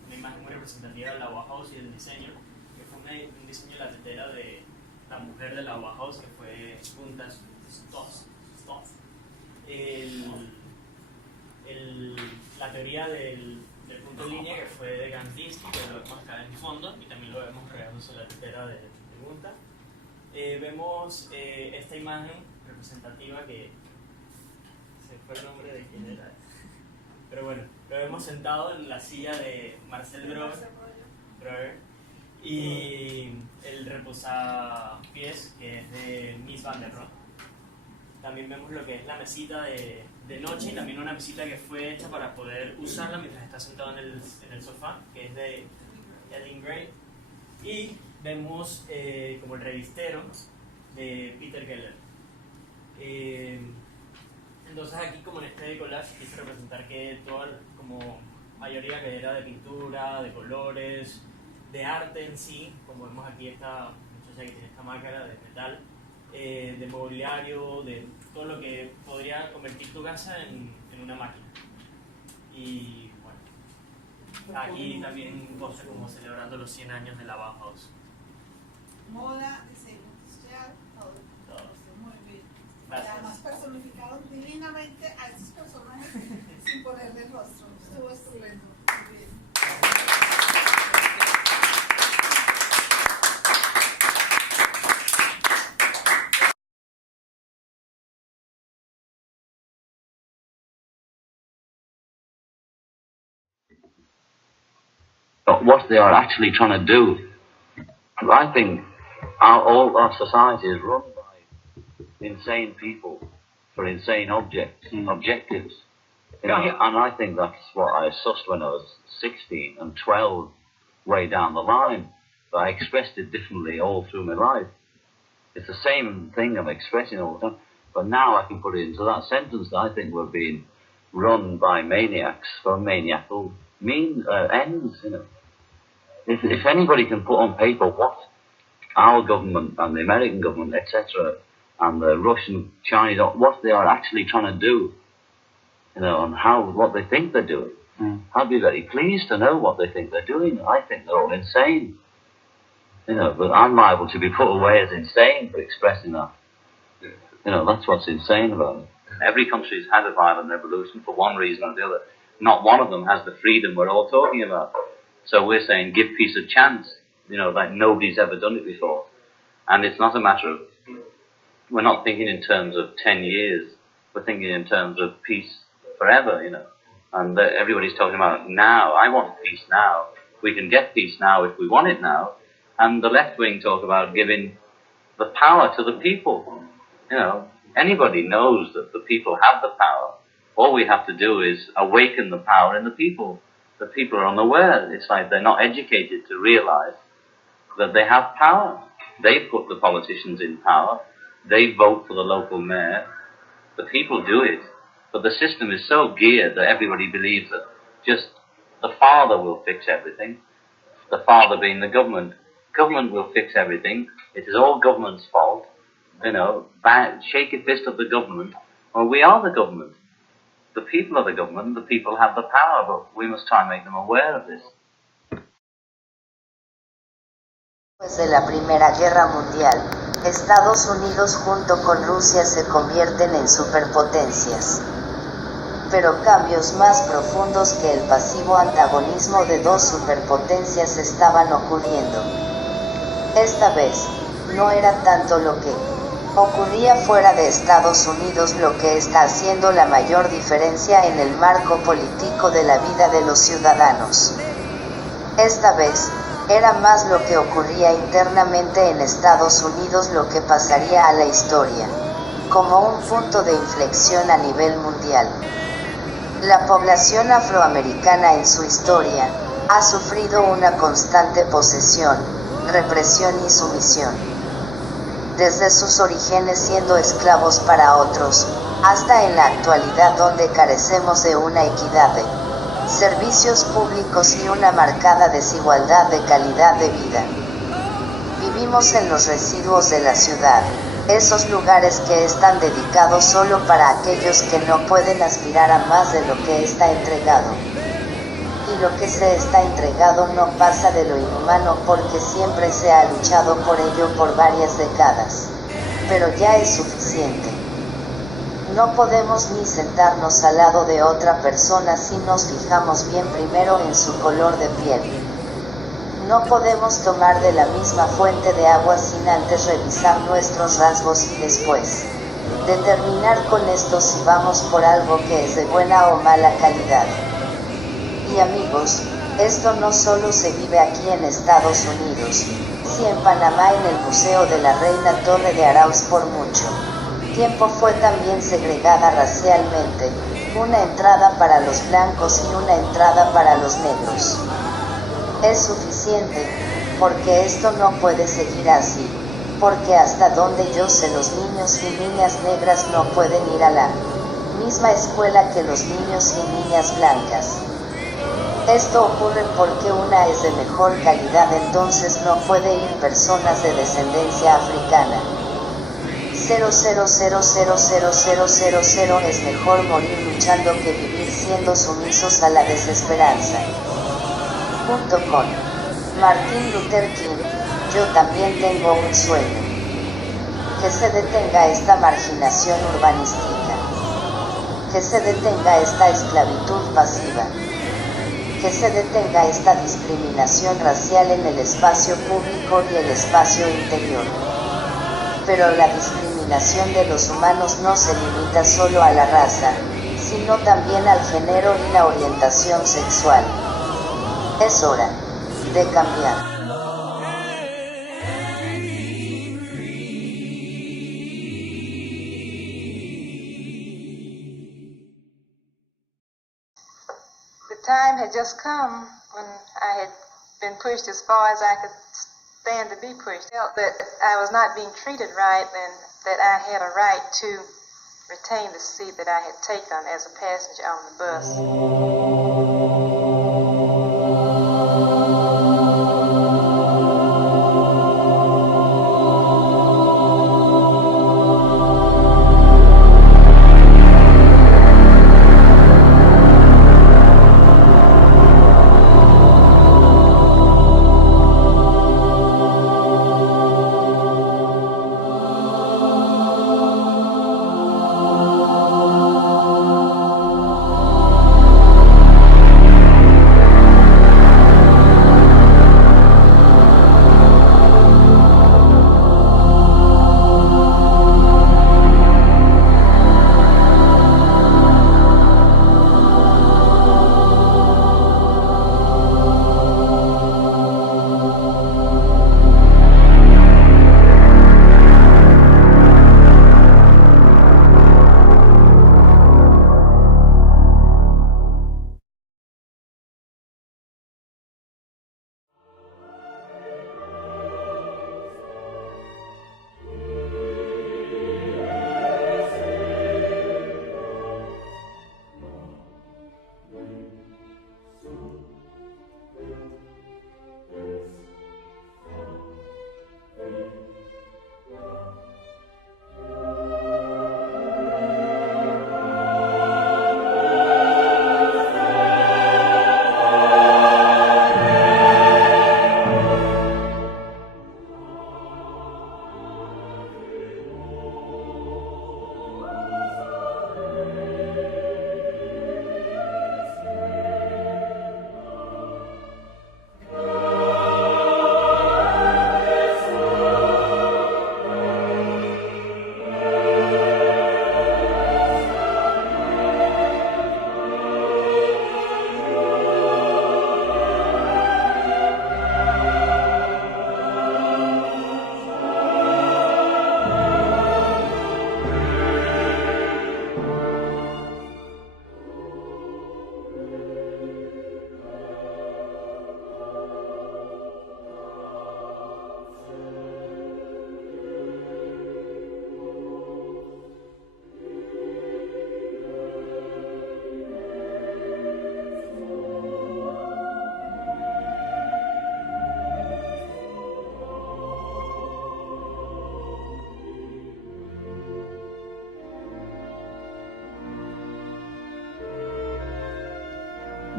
una imagen muy representativa de la Bauhaus y el diseño, que fue un diseño de la tetera de la mujer de la Bauhaus, que fue Gunther Stoff. La teoría del punto de línea, que fue de Kandinsky, que lo vemos acá en el fondo, y también lo vemos regándose la tetera de Gunther. Vemos esta imagen representativa que se fue el nombre de quién era, pero bueno, lo vemos sentado en la silla de Marcel Breuer, y el reposapiés, que es de Mies van der Rohe. También vemos lo que es la mesita de noche, y también una mesita que fue hecha para poder usarla mientras está sentado en el sofá, que es de Ellen Gray. Y vemos como el revistero de Peter Geller. Entonces aquí, como en este collage, quise representar que toda como mayoría que era de pintura, de colores, de arte en sí, como vemos aquí esta muchacha que tiene esta máscara de metal, de mobiliario, de todo lo que podría convertir tu casa en una máquina. Y bueno, aquí también cosas como celebrando los 100 años de la Bauhaus. Moda, diseño industrial, todo. Muy bien. Gracias. Además personificaron divinamente a estos personajes sin ponerle rostro. Estuvo estupendo. Muy bien. What they are actually trying to do. I think all our society is run by insane people for insane objectives. You know, and I think that's what I sussed when I was 16 and 12, way down the line. But I expressed it differently all through my life. It's the same thing I'm expressing all the time, but now I can put it into that sentence that I think we're being run by maniacs for maniacal ends, you know. If anybody can put on paper what our government and the American government, etc., and the Russian, Chinese, what they are actually trying to do, you know, and what they think they're doing, I'd be very pleased to know what they think they're doing. I think they're all insane, you know, but I'm liable to be put away as insane for expressing that. You know, that's what's insane about it. Every country's had a violent revolution for one reason or the other. not one of them has the freedom we're all talking about. So we're saying give peace a chance, like nobody's ever done it before. And it's not a matter of, we're not thinking in terms of 10 years, we're thinking in terms of peace forever, And everybody's talking about now. I want peace now. We can get peace now if we want it now. And the left wing talk about giving the power to the people. Anybody knows that the people have the power. All we have to do is awaken the power in the people. The people are unaware. It's like they're not educated to realize that they have power. They put the politicians in power. They vote for the local mayor. The people do it. But the system is so geared that everybody believes that just the father will fix everything. The father being the government. Government will fix everything. It is all government's fault. Shake a fist at the government. Well, we are the government. The people are the government. The people have the power, but we must try and make them aware of this. Después de la Primera Guerra Mundial, Estados Unidos junto con Rusia se convierten en superpotencias. Pero cambios más profundos que el pasivo antagonismo de dos superpotencias estaban ocurriendo. Esta vez, no era tanto lo que ocurría fuera de Estados Unidos lo que está haciendo la mayor diferencia en el marco político de la vida de los ciudadanos. Esta vez, era más lo que ocurría internamente en Estados Unidos lo que pasaría a la historia, como un punto de inflexión a nivel mundial. La población afroamericana en su historia ha sufrido una constante posesión, represión y sumisión. Desde sus orígenes siendo esclavos para otros, hasta en la actualidad donde carecemos de una equidad de servicios públicos y una marcada desigualdad de calidad de vida. Vivimos en los residuos de la ciudad, esos lugares que están dedicados solo para aquellos que no pueden aspirar a más de lo que está entregado. Y lo que se está entregado no pasa de lo inhumano porque siempre se ha luchado por ello por varias décadas. Pero ya es suficiente. No podemos ni sentarnos al lado de otra persona si nos fijamos bien primero en su color de piel. No podemos tomar de la misma fuente de agua sin antes revisar nuestros rasgos y después determinar con esto si vamos por algo que es de buena o mala calidad. Y amigos, esto no solo se vive aquí en Estados Unidos, si en Panamá en el Museo de la Reina Torre de Arauz por mucho tiempo fue también segregada racialmente, una entrada para los blancos y una entrada para los negros. Es suficiente, porque esto no puede seguir así, porque hasta donde yo sé los niños y niñas negras no pueden ir a la misma escuela que los niños y niñas blancas. Esto ocurre porque una es de mejor calidad, entonces no puede ir personas de descendencia africana. 0,0000000 es mejor morir luchando que vivir siendo sumisos a la desesperanza. .com. Martin Luther King. Yo también tengo un sueño. Que se detenga esta marginación urbanística. Que se detenga esta esclavitud pasiva. Que se detenga esta discriminación racial en el espacio público y el espacio interior. Pero la discriminación de los humanos no se limita solo a la raza, sino también al género y la orientación sexual. Es hora de cambiar. The time had just come when I had been pushed as far as I could stand to be pushed. I felt that I was not being treated right and that I had a right to retain the seat that I had taken as a passenger on the bus.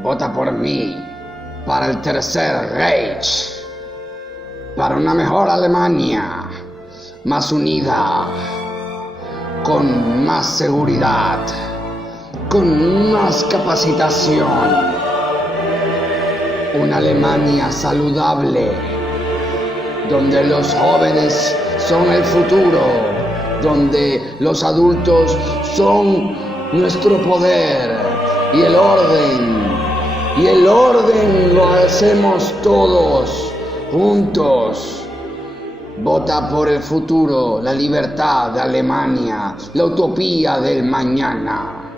Vota por mí para el Tercer Reich, para una mejor Alemania, más unida, con más seguridad, con más capacitación. Una Alemania saludable, donde los jóvenes son el futuro, donde los adultos son nuestro poder y el orden. Y el orden lo hacemos todos juntos. Vota por el futuro, la libertad de Alemania, la utopía del mañana.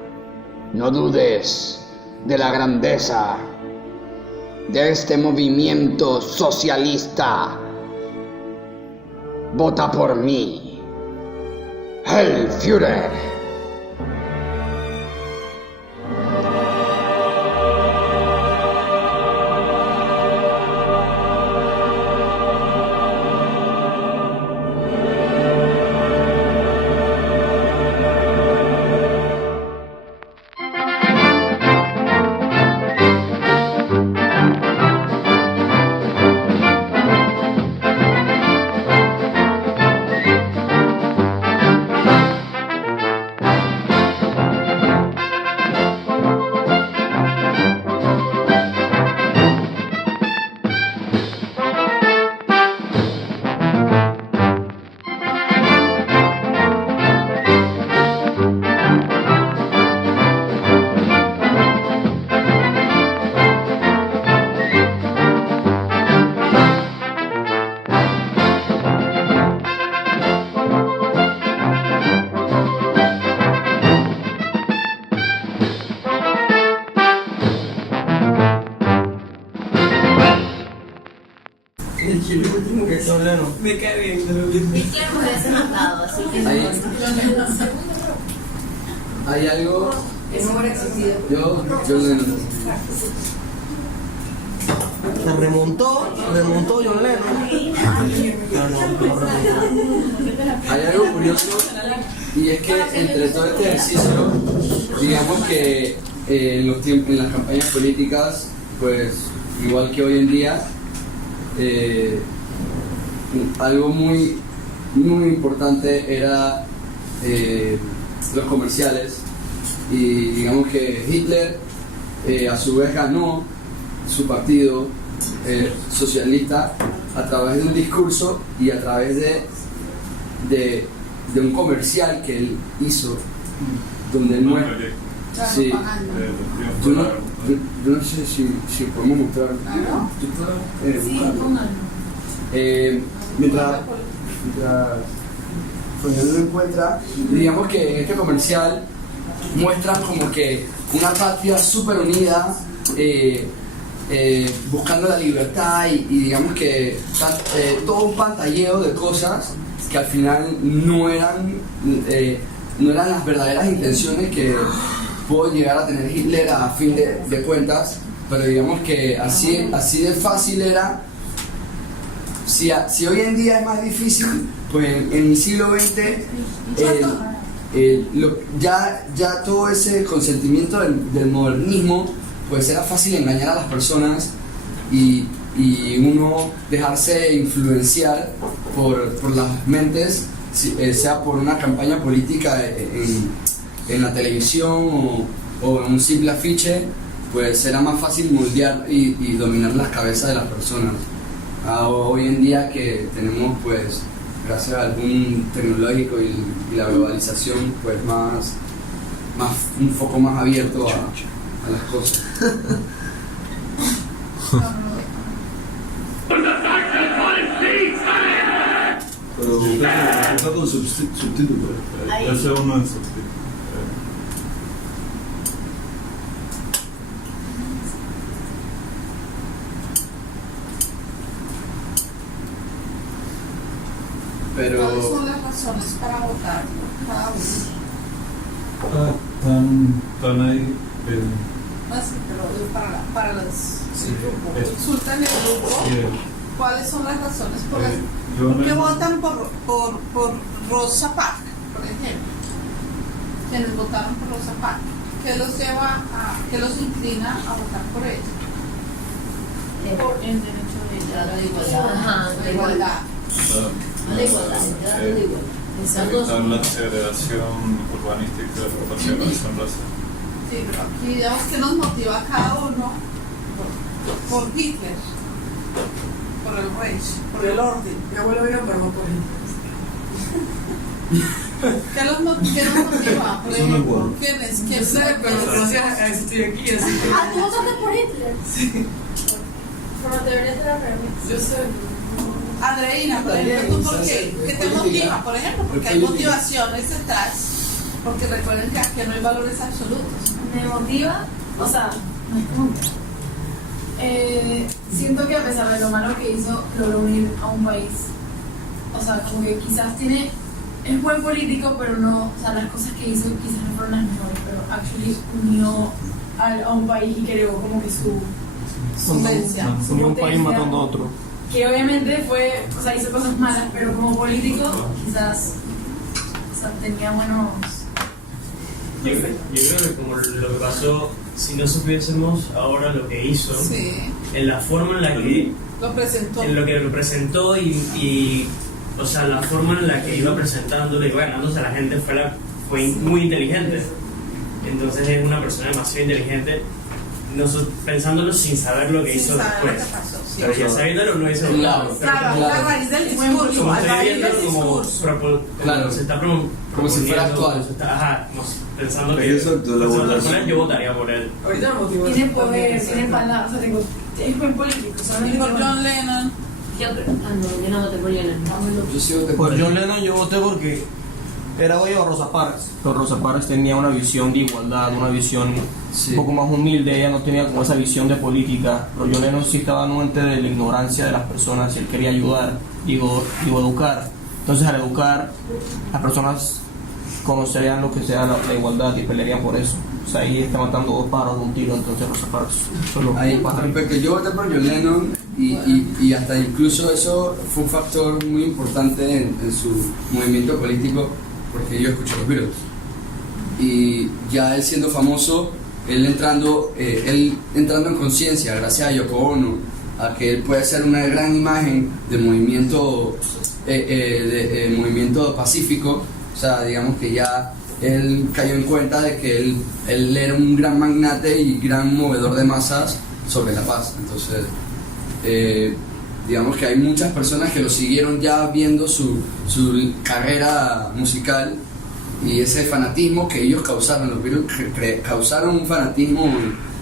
No dudes de la grandeza de este movimiento socialista. Vota por mí, Heil Führer. Me cae bien, te lo digo. Hitler me hubiese matado, así que Hay algo. Es mejor existido. Yo Se remontó John Lennon. Hay algo curioso y es que entre todo este ejercicio, digamos que en las campañas políticas, pues igual que hoy en día, algo muy importante era los comerciales, y digamos que Hitler a su vez ganó su partido socialista a través de un discurso y a través de un comercial que él hizo, donde él muestra. Sí. Yo no sé si podemos mostrar. Mientras pues él lo encuentra, digamos que en este comercial muestran como que una patria súper unida, buscando la libertad y digamos que todo un pantalleo de cosas que al final no eran las verdaderas intenciones que pudo llegar a tener Hitler a fin de cuentas, pero digamos que así de fácil era. Si hoy en día es más difícil, pues en el siglo XX ya todo ese consentimiento del modernismo, pues era fácil engañar a las personas y uno dejarse influenciar por las mentes, sea por una campaña política en la televisión o en un simple afiche, pues era más fácil moldear y dominar las cabezas de las personas. Hoy en día que tenemos, pues, gracias al boom tecnológico y la globalización, pues un foco más abierto a las cosas. Pero está con subtítulos. Ese uno en subtítulos. ¿Cuáles son las razones para votar por cada uno? Están ahí. Sí, pero para los consultan el grupo, ¿cuáles son las razones por las que votan por Rosa Parks, por ejemplo? Quienes votaron por Rosa Parks. ¿Qué los lleva qué los inclina a votar por ella? Por el derecho de igualdad. Ajá, la igualdad. Evitar la segregación urbanística por segregación racial. Sí, pero aquí digamos que nos motiva a cada uno por Hitler, por el Reich, por el orden. Mi abuelo vino por Hitler. ¿Qué nos motiva? Por ejemplo, ¿quiénes? Yo sé, pero gracias a eso estoy aquí. Así que... Ah, ¿tú votaste por Hitler? Sí. Pero debería ser al revés. Yo sé. Andreina, por ejemplo, ¿tú por qué? ¿Qué te motiva? Por ejemplo, porque hay motivaciones detrás. Porque recuerden que aquí no hay valores absolutos. Me motiva, o sea, siento que a pesar de lo malo que hizo, logró unir a un país. O sea, como que quizás es buen político, pero no, o sea, las cosas que hizo quizás no fueron las mejores, pero actually unió a un país y creó como que su potencia. Unió un país matando a otro. Que obviamente fue, o sea, hizo cosas malas, pero como político quizás, o sea, tenía buenos... Yo creo que como lo que pasó, si no supiésemos ahora lo que hizo, sí, en la forma en la que lo presentó, en lo que lo presentó y o sea, la forma en la que iba presentándolo y ganándose a la gente fue muy inteligente. Entonces es una persona demasiado inteligente, pensándolo sin saber lo que hizo después. Pero ya sabiéndolo no hizo nada. Claro, a raíz del discurso, como a estoy raíz viendo del discurso. como se está como si fuera actual. Ajá, pensando que Exacto, la votación. yo votaría por él. Ahorita me motivó. Tiene poder, tiene palabras, o sea, es buen político. ¿Y por John Lennon? Yo no voté por John Lennon. Yo sí voté Por John Lennon yo voté porque era oído a Rosa Parks. Pero Rosa Parks tenía una visión de igualdad, una visión un poco más humilde. Ella no tenía como esa visión de política. Pero John Lennon sí estaba anuente de la ignorancia de las personas y él quería ayudar, digo educar. Entonces al educar, las personas conocerían lo que sea la igualdad y pelearían por eso. O sea, ahí está matando dos pájaros de un tiro, entonces Rosa Parks solo respecto, yo voté por John Lennon y hasta incluso eso fue un factor muy importante en su movimiento político, porque yo escuché los Beatles y ya él siendo famoso, él entrando en conciencia gracias a Yoko Ono, a que él puede ser una gran imagen del movimiento movimiento pacífico. O sea, digamos que ya él cayó en cuenta de que él era un gran magnate y gran movedor de masas sobre la paz. Entonces, digamos que hay muchas personas que lo siguieron ya viendo su carrera musical y ese fanatismo que ellos causaron, los Beatles causaron un fanatismo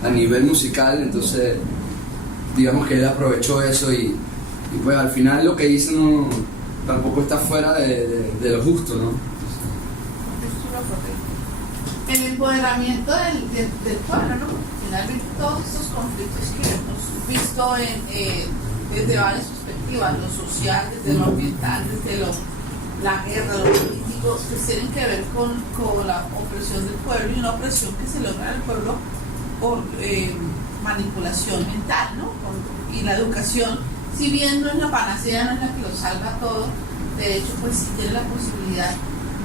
a nivel musical. Entonces, digamos que él aprovechó eso y pues al final lo que hizo tampoco está fuera de lo justo, ¿no? El empoderamiento del pueblo, ¿no? Finalmente todos estos conflictos que hemos visto desde varias perspectivas, lo social, desde lo ambiental, desde la guerra, lo político, pues tienen que ver con la opresión del pueblo y una opresión que se logra en el pueblo por manipulación mental, ¿no? Y la educación, si bien no es la panacea, no es la que lo salva todo, de hecho pues sí tiene la posibilidad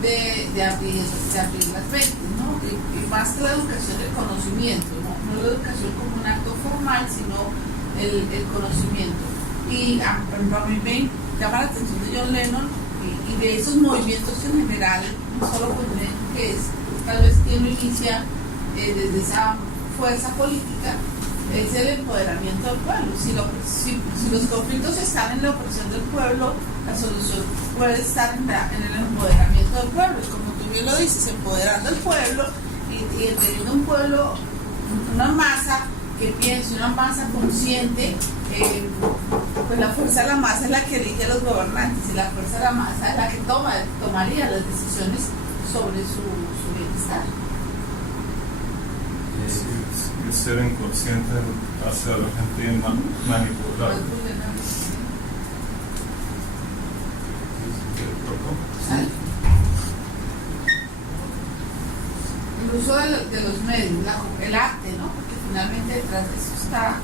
de abrir las mentes, ¿no? Y más que la educación, el conocimiento, no la educación como un acto formal, sino el conocimiento. Y a mí me llama la atención de John Lennon y de esos movimientos en general, no solo con Lennon, que es tal vez quien lo inicia desde esa fuerza política, es el empoderamiento del pueblo. Si los conflictos están en la opresión del pueblo, la solución puede estar en el empoderamiento del pueblo. Y como tú bien lo dices, empoderando al pueblo y teniendo un pueblo, una masa que piense, una masa consciente, pues la fuerza de la masa es la que elige a los gobernantes y la fuerza de la masa es la que tomaría las decisiones sobre su bienestar. El ser inconsciente hace a la gente manipular. El uso de los medios, el arte, ¿no? Porque finalmente detrás de eso está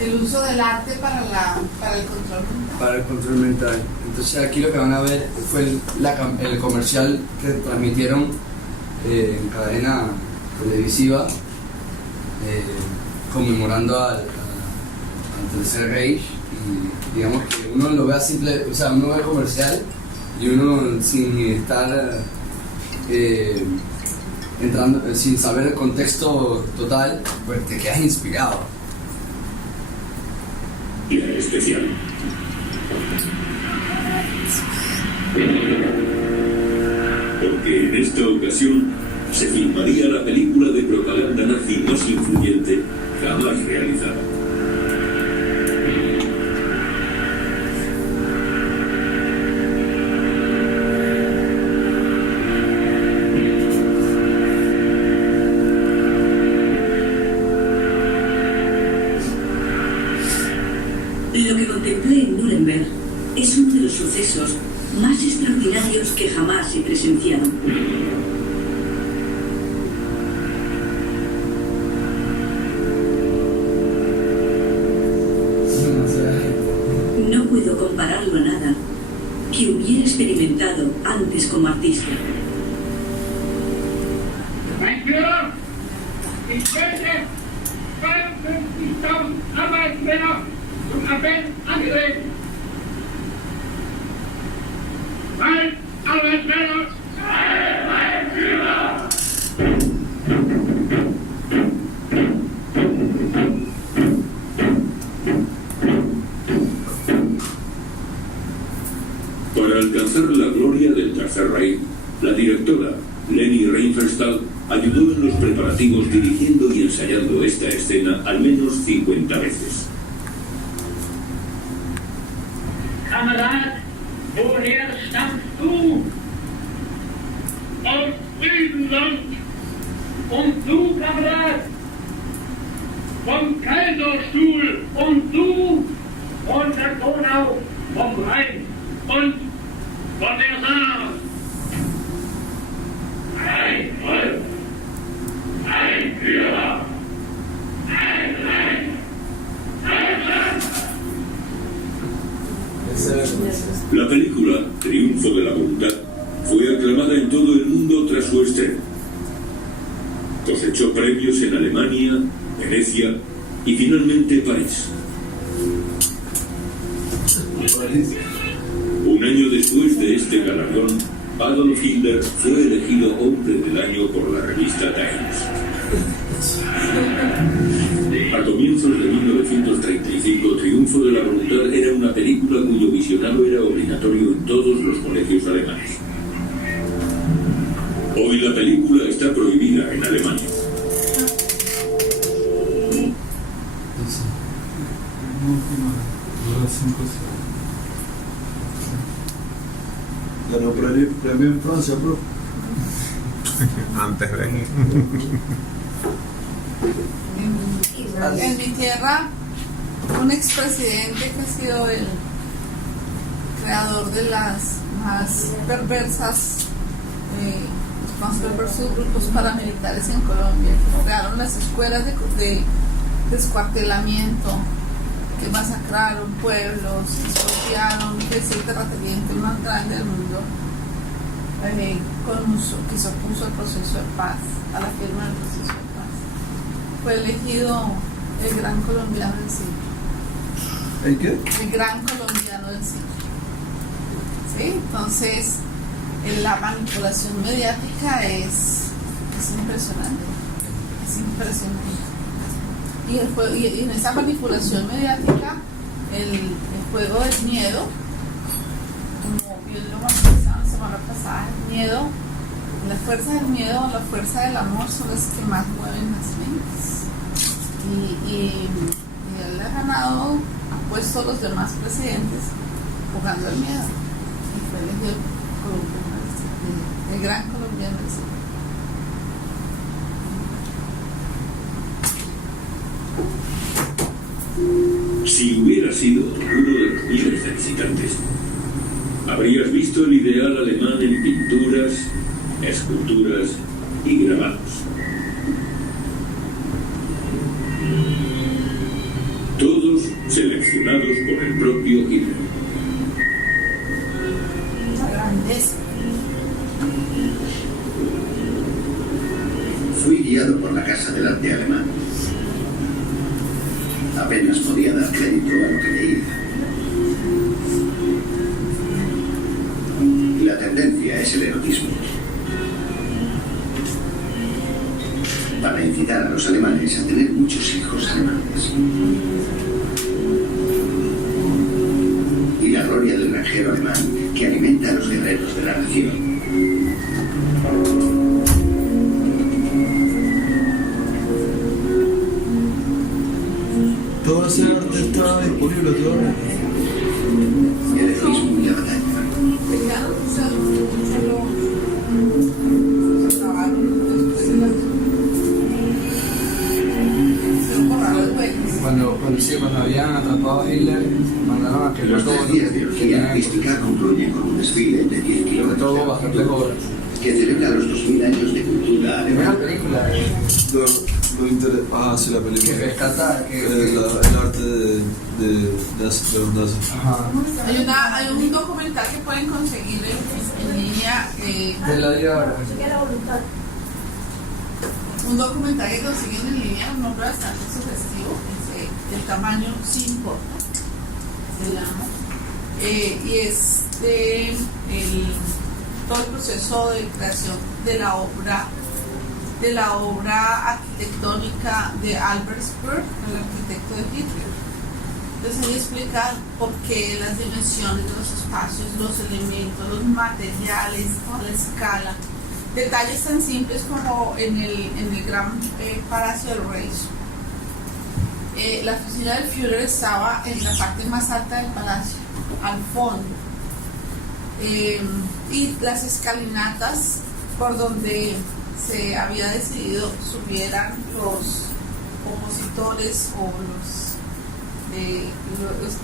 el uso del arte para el control mental. Para el control mental. Entonces aquí lo que van a ver fue el comercial que transmitieron en cadena televisiva conmemorando al Tercer Reich, y digamos que uno lo ve simple, o sea, uno ve el comercial y uno sin estar entrando, sin saber el contexto total, pues te quedas inspirado. Día especial. Porque en esta ocasión se filmaría la película de propaganda nazi más influyente jamás realizada. Lo que contemplé en Nuremberg es uno de los sucesos más extraordinarios que jamás se presenciaron. No puedo compararlo a nada que hubiera experimentado antes como artista. Mein Führer, ich werde 52.000 Arbeitsmänner zum Appell angetreten. Mein Arbeitsmänner! Mein Führer! Para alcanzar la gloria del Tercer Reich, la directora Leni Riefenstahl ayudó en los preparativos dirigiendo y ensayando esta escena al menos 50 veces. Kamerad, woher stammst du? Aus Griechenland. Und du, Kamerad? Vom Kaiserstuhl. Und du? Von der Donau, vom Rhein und von der Saar. Ein Volk, ein Führer, ein Reich, ein Land. La película Triunfo de la Voluntad fue aclamada en todo el mundo tras su estreno. Cosechó premios en Alemania, Venecia y finalmente París. Un año después de este galardón, Adolf Hitler fue elegido Hombre del Año por la revista Times. A comienzos de 1935, Triunfo de la Voluntad era una película cuyo visionado era obligatorio en todos los colegios alemanes. Hoy la película está prohibida en Alemania. Ganó premio en Francia, bro. Antes de. En mi tierra, un expresidente que ha sido el creador de las más perversas, más perversos grupos paramilitares en Colombia, que crearon las escuelas de descuartelamiento, que masacraron pueblos, expropiaron, que es el terrateniente más grande del mundo, que se opuso al proceso de paz, a la firma del proceso de paz. Fue elegido el gran colombiano del siglo. ¿El qué? El gran colombiano del siglo. ¿Sí? Entonces, la manipulación mediática es impresionante. Es impresionante. Y en esa manipulación mediática, el juego del miedo, como bien lo manifestaba la semana pasada, el miedo, la fuerza del miedo, la fuerza del amor son las que más mueven las mentes. Y él ha ganado, ha puesto a los demás presidentes jugando el miedo. Y fue elegido el gran colombiano del siglo. Si hubiera sido uno de los miles de visitantes, habrías visto el ideal alemán en pinturas, esculturas y grabados. Todo seleccionados por el propio Hitler. La grandeza. Fui guiado por la Casa del Arte Alemán. Apenas podía dar crédito a lo que veía. La tendencia es el erotismo. Para incitar a los alemanes a tener muchos hijos alemanes. Y la gloria del granjero alemán que alimenta a los guerreros de la nación. Todo ese arte está disponible ahora. El erotismo y la batalla. Cuando habían atrapado a Hitler, mandaron a que los 3 días de orgía artística concluyen con un desfile de 10 kilómetros bastante joven. que celebra los 2000 años de cultura alemana. Una película sí, la película. que rescata el arte de los nazis. Hay un documental que pueden conseguir en línea. De la vida. Un documental que consiguen en línea, un nombre bastante sugestivo, el tamaño sí importa, se llama, y es todo el proceso de creación de la obra arquitectónica de Albert Speer, el arquitecto de Hitler. Entonces ahí explica por qué las dimensiones de los espacios, los elementos, los materiales, toda la escala. Detalles tan simples como en el gran Palacio del Reich. La oficina del Führer estaba en la parte más alta del palacio, al fondo. Y las escalinatas por donde se había decidido subieran los opositores o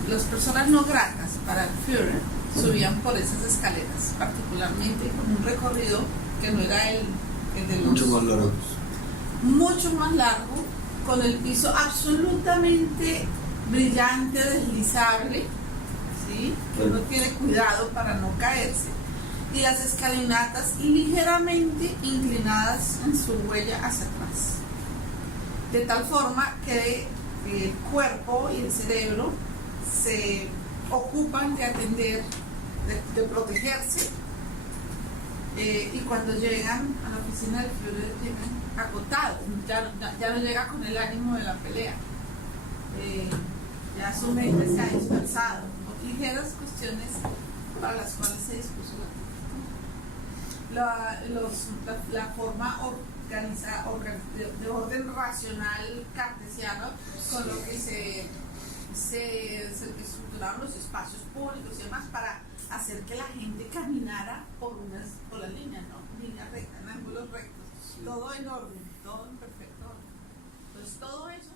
las personas no gratas para el Führer, subían por esas escaleras, particularmente con un recorrido que no era el de los... Mucho más largo. Mucho más largo, con el piso absolutamente brillante, deslizable, ¿sí? Que uno tiene cuidado para no caerse. Y las escalinatas ligeramente inclinadas en su huella hacia atrás. De tal forma que el cuerpo y el cerebro se ocupan de atender, de protegerse. Y cuando llegan a la oficina del Führer llegan agotados, ya no llega con el ánimo de la pelea, ya su mente se ha dispersado, ligeras cuestiones para las cuales se dispuso la forma de orden racional cartesiano con lo que se estructuraron los espacios públicos y demás para hacer que la gente caminara por las líneas, ¿no? Líneas rectas, en ángulos rectos, todo en orden, todo en perfecto orden. Entonces todo eso